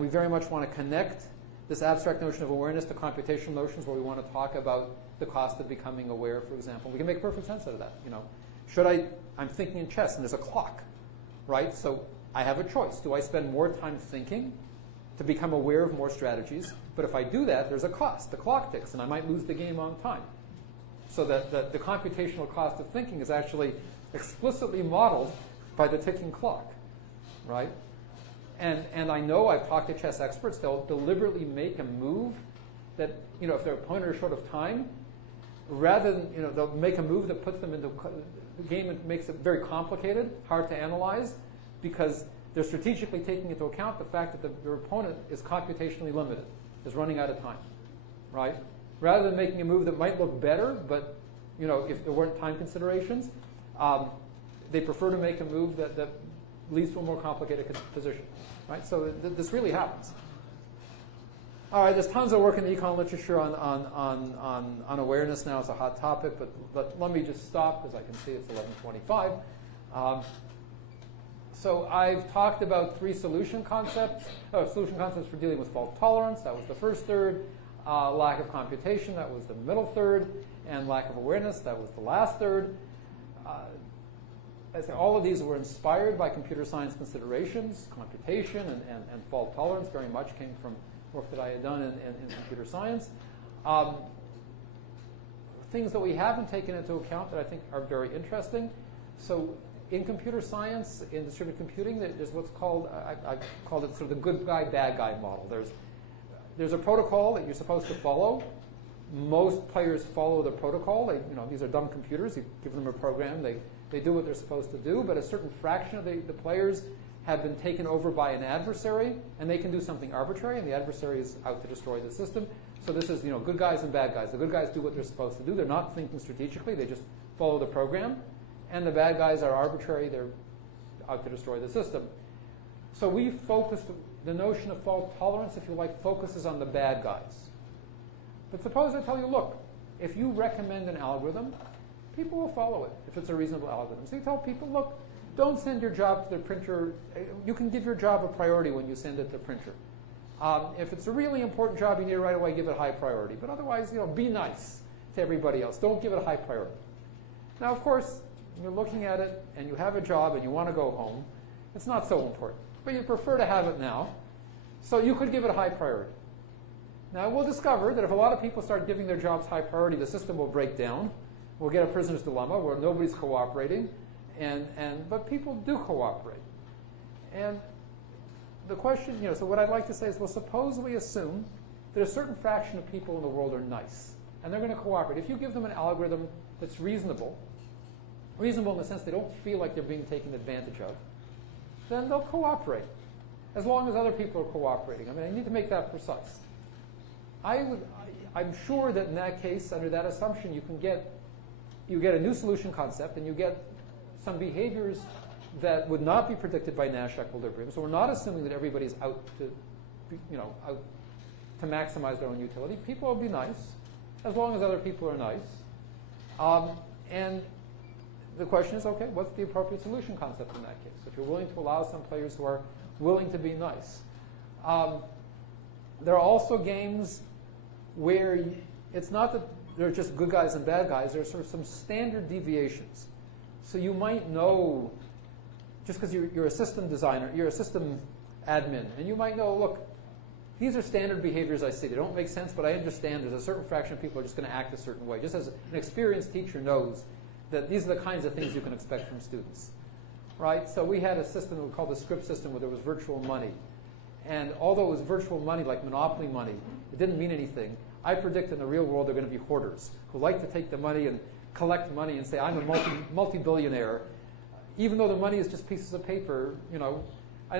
we very much want to connect this abstract notion of awareness to computational notions where we want to talk about the cost of becoming aware, for example. We can make perfect sense out of that. I'm thinking in chess and there's a clock, right? So I have a choice. Do I spend more time thinking to become aware of more strategies? But if I do that, there's a cost. The clock ticks and I might lose the game on time. So that the computational cost of thinking is actually explicitly modeled by the ticking clock, right? And I know I've talked to chess experts, they'll deliberately make a move that, if their opponent is short of time, rather than, they'll make a move that puts them into the game and makes it very complicated, hard to analyze, because they're strategically taking into account the fact that their opponent is computationally limited, is running out of time, right? Rather than making a move that might look better, but, if there weren't time considerations, they prefer to make a move that leads to a more complicated position, right? So this really happens. All right, there's tons of work in the econ literature on awareness now. It's a hot topic, but let me just stop because I can see it's 11:25. So I've talked about 3 solution concepts for dealing with fault tolerance. That was the first third. Lack of computation, that was the middle third. And lack of awareness, that was the last third. I say all of these were inspired by computer science considerations. Computation and fault tolerance very much came from work that I had done in computer science. Things that we haven't taken into account that I think are very interesting. So in computer science, in distributed computing, there's what's called, I called it sort of the good guy, bad guy model. There's a protocol that you're supposed to follow. Most players follow the protocol. These are dumb computers. You give them a program. They do what they're supposed to do, but a certain fraction of the players have been taken over by an adversary, and they can do something arbitrary, and the adversary is out to destroy the system. So this is, good guys and bad guys. The good guys do what they're supposed to do. They're not thinking strategically. They just follow the program. And the bad guys are arbitrary. They're out to destroy the system. So we focused, the notion of fault tolerance, if you like, focuses on the bad guys. But suppose I tell you, look, if you recommend an algorithm, people will follow it if it's a reasonable algorithm. So you tell people, look, don't send your job to the printer. You can give your job a priority when you send it to the printer. If it's a really important job you need right away, give it high priority. But otherwise, be nice to everybody else. Don't give it a high priority. Now, of course, you're looking at it and you have a job and you want to go home. It's not so important. But you prefer to have it now. So you could give it a high priority. Now, we'll discover that if a lot of people start giving their jobs high priority, the system will break down. We'll get a prisoner's dilemma where nobody's cooperating, but people do cooperate. And the question, so what I'd like to say is, well, suppose we assume that a certain fraction of people in the world are nice, and they're going to cooperate. If you give them an algorithm that's reasonable in the sense they don't feel like they're being taken advantage of, then they'll cooperate, as long as other people are cooperating. I mean, I need to make that precise. I'm sure that in that case, under that assumption, you get a new solution concept, and you get some behaviors that would not be predicted by Nash equilibrium. So we're not assuming that everybody's out to maximize their own utility. People will be nice, as long as other people are nice. And the question is, okay, what's the appropriate solution concept in that case? If you're willing to allow some players who are willing to be nice. There are also games where it's not that there are just good guys and bad guys. There's sort of some standard deviations. So you might know, just because you're a system designer, you're a system admin, and you might know, look, these are standard behaviors I see. They don't make sense, but I understand there's a certain fraction of people are just going to act a certain way. Just as an experienced teacher knows that these are the kinds of things you can expect from students, right? So we had a system we called the script system where there was virtual money. And although it was virtual money, like monopoly money, it didn't mean anything. I predict in the real world they're going to be hoarders who like to take the money and collect money and say, I'm a multi-billionaire, even though the money is just pieces of paper, and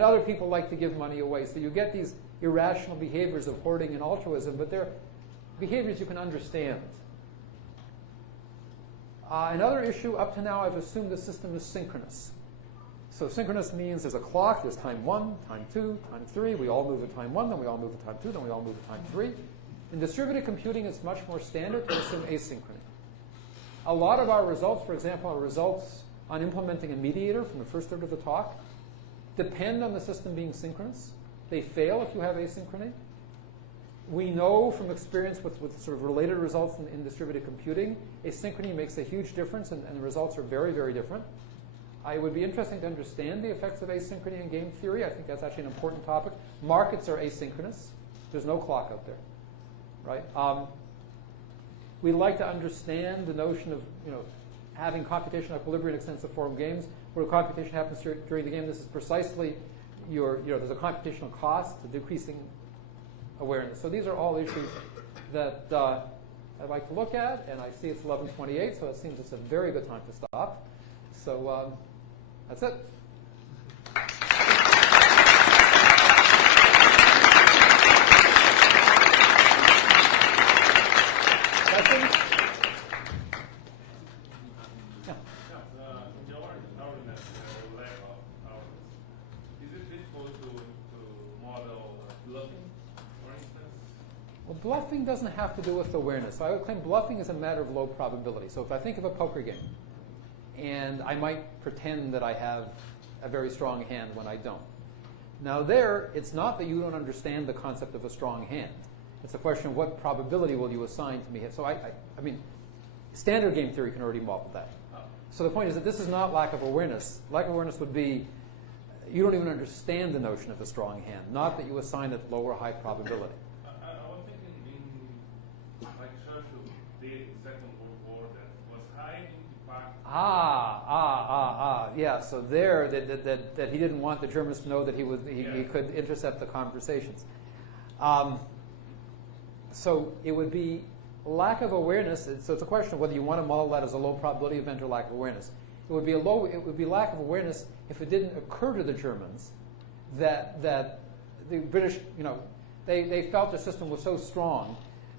other people like to give money away. So you get these irrational behaviors of hoarding and altruism, but they're behaviors you can understand. Another issue, up to now, I've assumed the system is synchronous. So synchronous means there's a clock, there's time 1, time 2, time 3. We all move at time 1, then we all move at time 2, then we all move at time 3. In distributed computing, it's much more standard to assume asynchrony. A lot of our results, for example, our results on implementing a mediator from the first third of the talk, depend on the system being synchronous. They fail if you have asynchrony. We know from experience with sort of related results in distributed computing, asynchrony makes a huge difference, and the results are very, very different. It would be interesting to understand the effects of asynchrony in game theory. I think that's actually an important topic. Markets are asynchronous. There's no clock out there, right? We like to understand the notion of having computational equilibrium in extensive form games where computation happens during the game. This is precisely there's a computational cost to decreasing awareness. So these are all issues that I'd like to look at, and I see it's 11:28, so it seems it's a very good time to stop. So that's it. Questions? Yeah. In your awareness lack of awareness, is it difficult to model bluffing, for instance? Well, bluffing doesn't have to do with awareness. So I would claim bluffing is a matter of low probability. So if I think of a poker game, and I might pretend that I have a very strong hand when I don't. Now there, it's not that you don't understand the concept of a strong hand. It's a question of what probability will you assign to me. So I mean, standard game theory can already model that. So the point is that this is not lack of awareness. Lack of awareness would be you don't even understand the notion of a strong hand, not that you assign it low or high probability. I was thinking in like Churchill did in Second World War that was high impact. Yeah. So there, that he didn't want the Germans to know that he could intercept the conversations. So it would be lack of awareness. So it's a question of whether you want to model that as a low probability event or lack of awareness. It would be lack of awareness if it didn't occur to the Germans that the British, they felt the system was so strong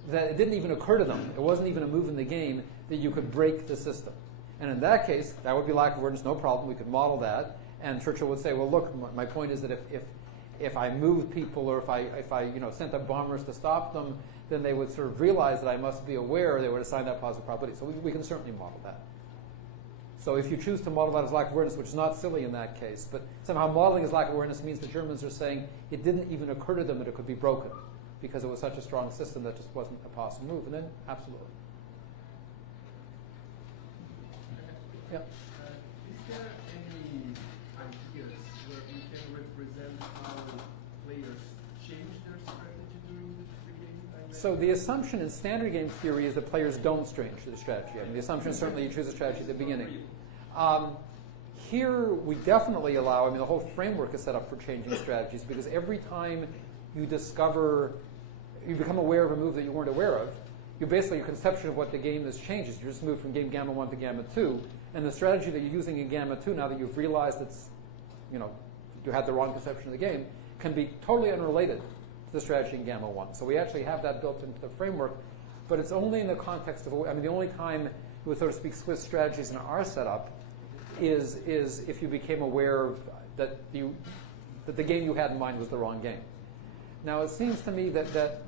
that it didn't even occur to them. It wasn't even a move in the game that you could break the system. And in that case, that would be lack of awareness, no problem. We could model that. And Churchill would say, well, look, my point is that if I moved people or if I sent up bombers to stop them, then they would sort of realize that I must be aware. They would assign that positive probability. So we can certainly model that. So if you choose to model that as lack of awareness, which is not silly in that case, but somehow modeling as lack of awareness means the Germans are saying it didn't even occur to them that it could be broken because it was such a strong system that just wasn't a possible move. And then, absolutely. Yeah. Is there any ideas where you can represent how players change their strategy during the game? I So the assumption in standard game theory is that players don't stray into the strategy. I mean, the assumption is certainly you choose a strategy at the beginning. Here, we definitely allow, I mean, the whole framework is set up for changing strategies because every time you become aware of a move that you weren't aware of, your conception of what the game is changes. You just move from game gamma 1 to gamma 2, and the strategy that you're using in gamma 2, now that you've realized you had the wrong conception of the game, can be totally unrelated to the strategy in gamma 1. So we actually have that built into the framework, but it's only in the context of, I mean, the only time you would, so to speak, switch strategies in our setup is if you became aware that the game you had in mind was the wrong game. Now, it seems to me that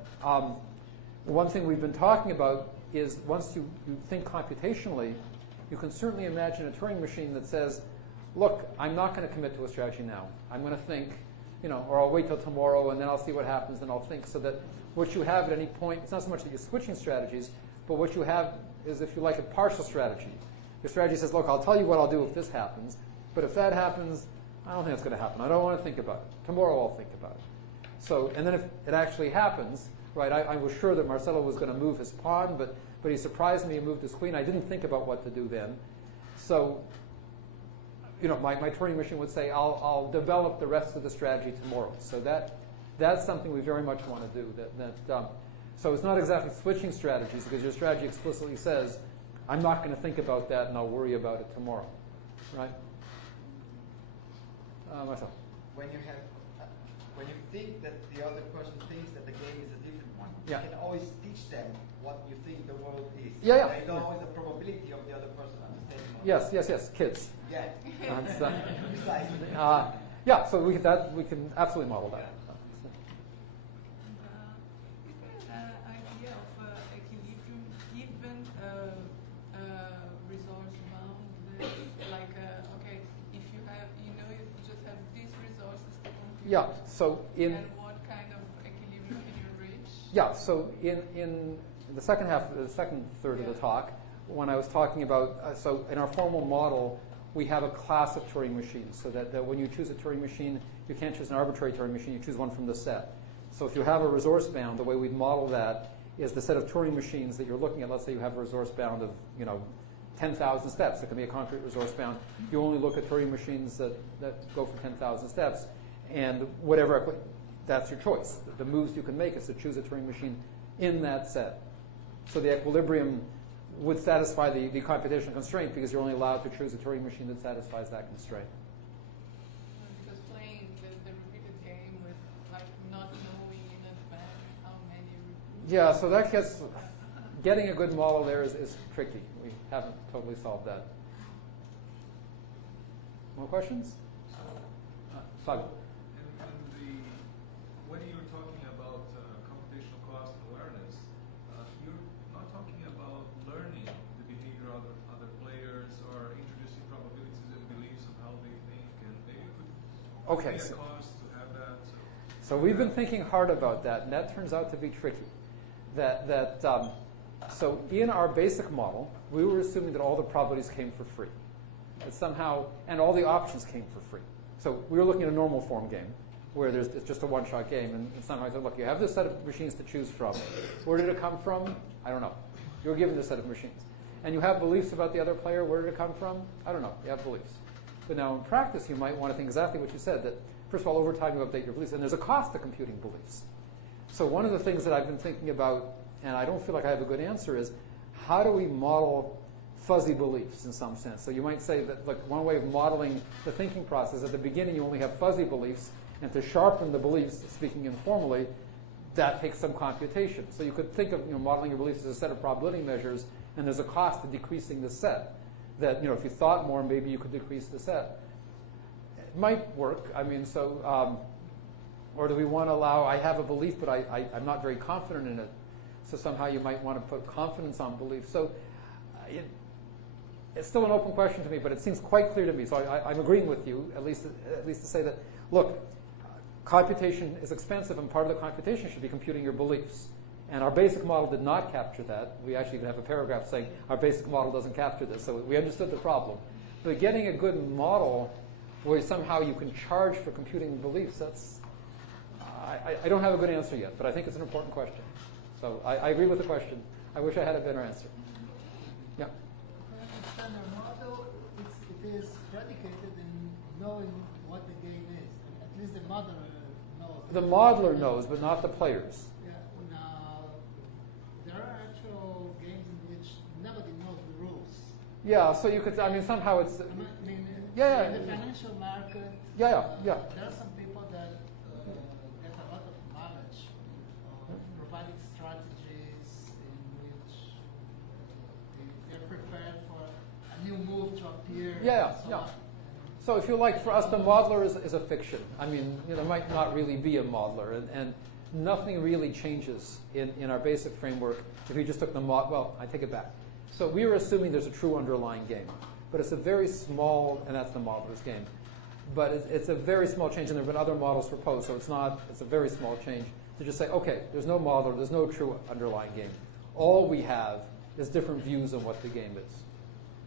one thing we've been talking about is once you think computationally, you can certainly imagine a Turing machine that says, look, I'm not going to commit to a strategy now. I'm going to think, or I'll wait till tomorrow and then I'll see what happens and I'll think, so that what you have at any point, it's not so much that you're switching strategies, but what you have is, if you like, a partial strategy. Your strategy says, look, I'll tell you what I'll do if this happens, but if that happens, I don't think it's going to happen. I don't want to think about it. Tomorrow I'll think about it. So, and then if it actually happens, right, I was sure that Marcelo was going to move his pawn, but he surprised me and moved his queen. I didn't think about what to do then. So, my Turing machine would say, I'll develop the rest of the strategy tomorrow. So that's something we very much want to do. So it's not exactly switching strategies because your strategy explicitly says, I'm not going to think about that and I'll worry about it tomorrow, right? Marcelo. When you think that the other person thinks that the game is a different one, Yeah. you can always teach them what you think the world is. Yeah. They know always the probability of the other person understanding. Yes, kids. Yeah. Precisely. Yeah, so we can absolutely model that. Is there an idea of equilibrium given resource bound? Like, okay, if you have, you just have these resources to compute. Yeah. So and what kind of equilibrium can you reach? Yeah. So in the second third of the talk, when I was talking about, so in our formal model, we have a class of Turing machines, so that when you choose a Turing machine, you can't choose an arbitrary Turing machine, you choose one from the set. So if you have a resource bound, the way we'd model that is the set of Turing machines that you're looking at. Let's say you have a resource bound of 10,000 steps. It can be a concrete resource bound. You only look at Turing machines that go for 10,000 steps, and whatever, that's your choice. The moves you can make is to choose a Turing machine in that set. So the equilibrium would satisfy the computational constraint because you're only allowed to choose a Turing machine that satisfies that constraint. Because playing the repeated game with not knowing in advance how many repeats. Yeah, so that getting a good model there is tricky. We haven't totally solved that. More questions? Fabio. When you're talking about computational cost and awareness, you're not talking about learning the behavior of other players or introducing probabilities and beliefs of how they think, and maybe it could be a cost to have that. So we've been thinking hard about that, and that turns out to be tricky. So in our basic model, we were assuming that all the probabilities came for free. That somehow, and all the options came for free. So we were looking at a normal form game where it's just a one-shot game, and somehow I said, look, you have this set of machines to choose from. Where did it come from? I don't know. You were given this set of machines. And you have beliefs about the other player. Where did it come from? I don't know. You have beliefs. But now in practice, you might want to think exactly what you said, that first of all, over time you update your beliefs, and there's a cost to computing beliefs. So one of the things that I've been thinking about, and I don't feel like I have a good answer, is how do we model fuzzy beliefs in some sense? So you might say that, like, one way of modeling the thinking process, at the beginning you only have fuzzy beliefs, and to sharpen the beliefs, speaking informally, that takes some computation. So you could think of modeling your beliefs as a set of probability measures, and there's a cost to decreasing the set. That if you thought more, maybe you could decrease the set. It might work. I mean, so or do we want to allow? I have a belief, but I'm not very confident in it. So somehow you might want to put confidence on belief. So it's still an open question to me, but it seems quite clear to me. So I'm agreeing with you, at least to say that, look, computation is expensive, and part of the computation should be computing your beliefs. And our basic model did not capture that. We actually even have a paragraph saying our basic model doesn't capture this. So we understood the problem. But getting a good model where somehow you can charge for computing beliefs, I don't have a good answer yet, but I think it's an important question. So I agree with the question. I wish I had a better answer. Yeah. I understand a model, it is predicated in knowing what the game is. At least the modeler knows. The modeler knows, but not the players. Yeah. Now, there are actual games in which nobody knows the rules. Yeah, so you could, I mean, somehow it's... I mean, Yeah, in the yeah. financial market, Yeah. there are some people that get a lot of knowledge of providing strategies in which they're prepared for a new move to appear. Yeah, and so yeah. on. So if you like, for us, the modeler is a fiction. I mean, there might not really be a modeler, and nothing really changes in our basic framework if you just took the well, I take it back. So we are assuming there's a true underlying game, but it's a very small, and that's the modeler's game. But it's a very small change, and there have been other models proposed, so it's a very small change to just say, okay, there's no modeler, there's no true underlying game. All we have is different views on what the game is,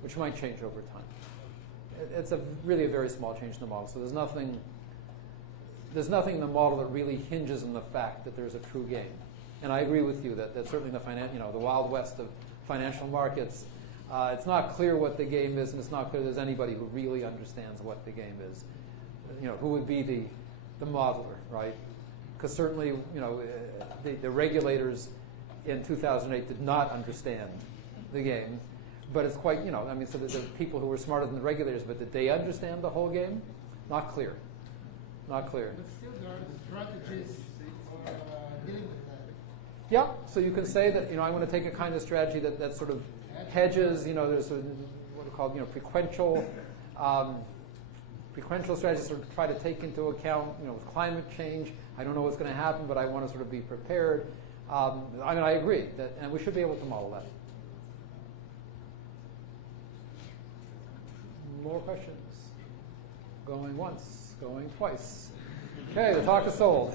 which might change over time. It's really a very small change in the model. So there's nothing in the model that really hinges on the fact that there's a true game. And I agree with you that certainly the Wild West of financial markets, it's not clear what the game is, and it's not clear there's anybody who really understands what the game is. Who would be the modeler, right? Because certainly, the regulators in 2008 did not understand the game. But it's quite, so there's people who were smarter than the regulators, but did they understand the whole game? Not clear. Not clear. But still, there are strategies for dealing with that. Yeah, so you can say that, I want to take a kind of strategy that sort of hedges, there's what are called, frequential strategies sort of try to take into account, with climate change. I don't know what's going to happen, but I want to sort of be prepared. I agree that, and we should be able to model that. More questions? Going once, going twice. Okay, the talk is sold.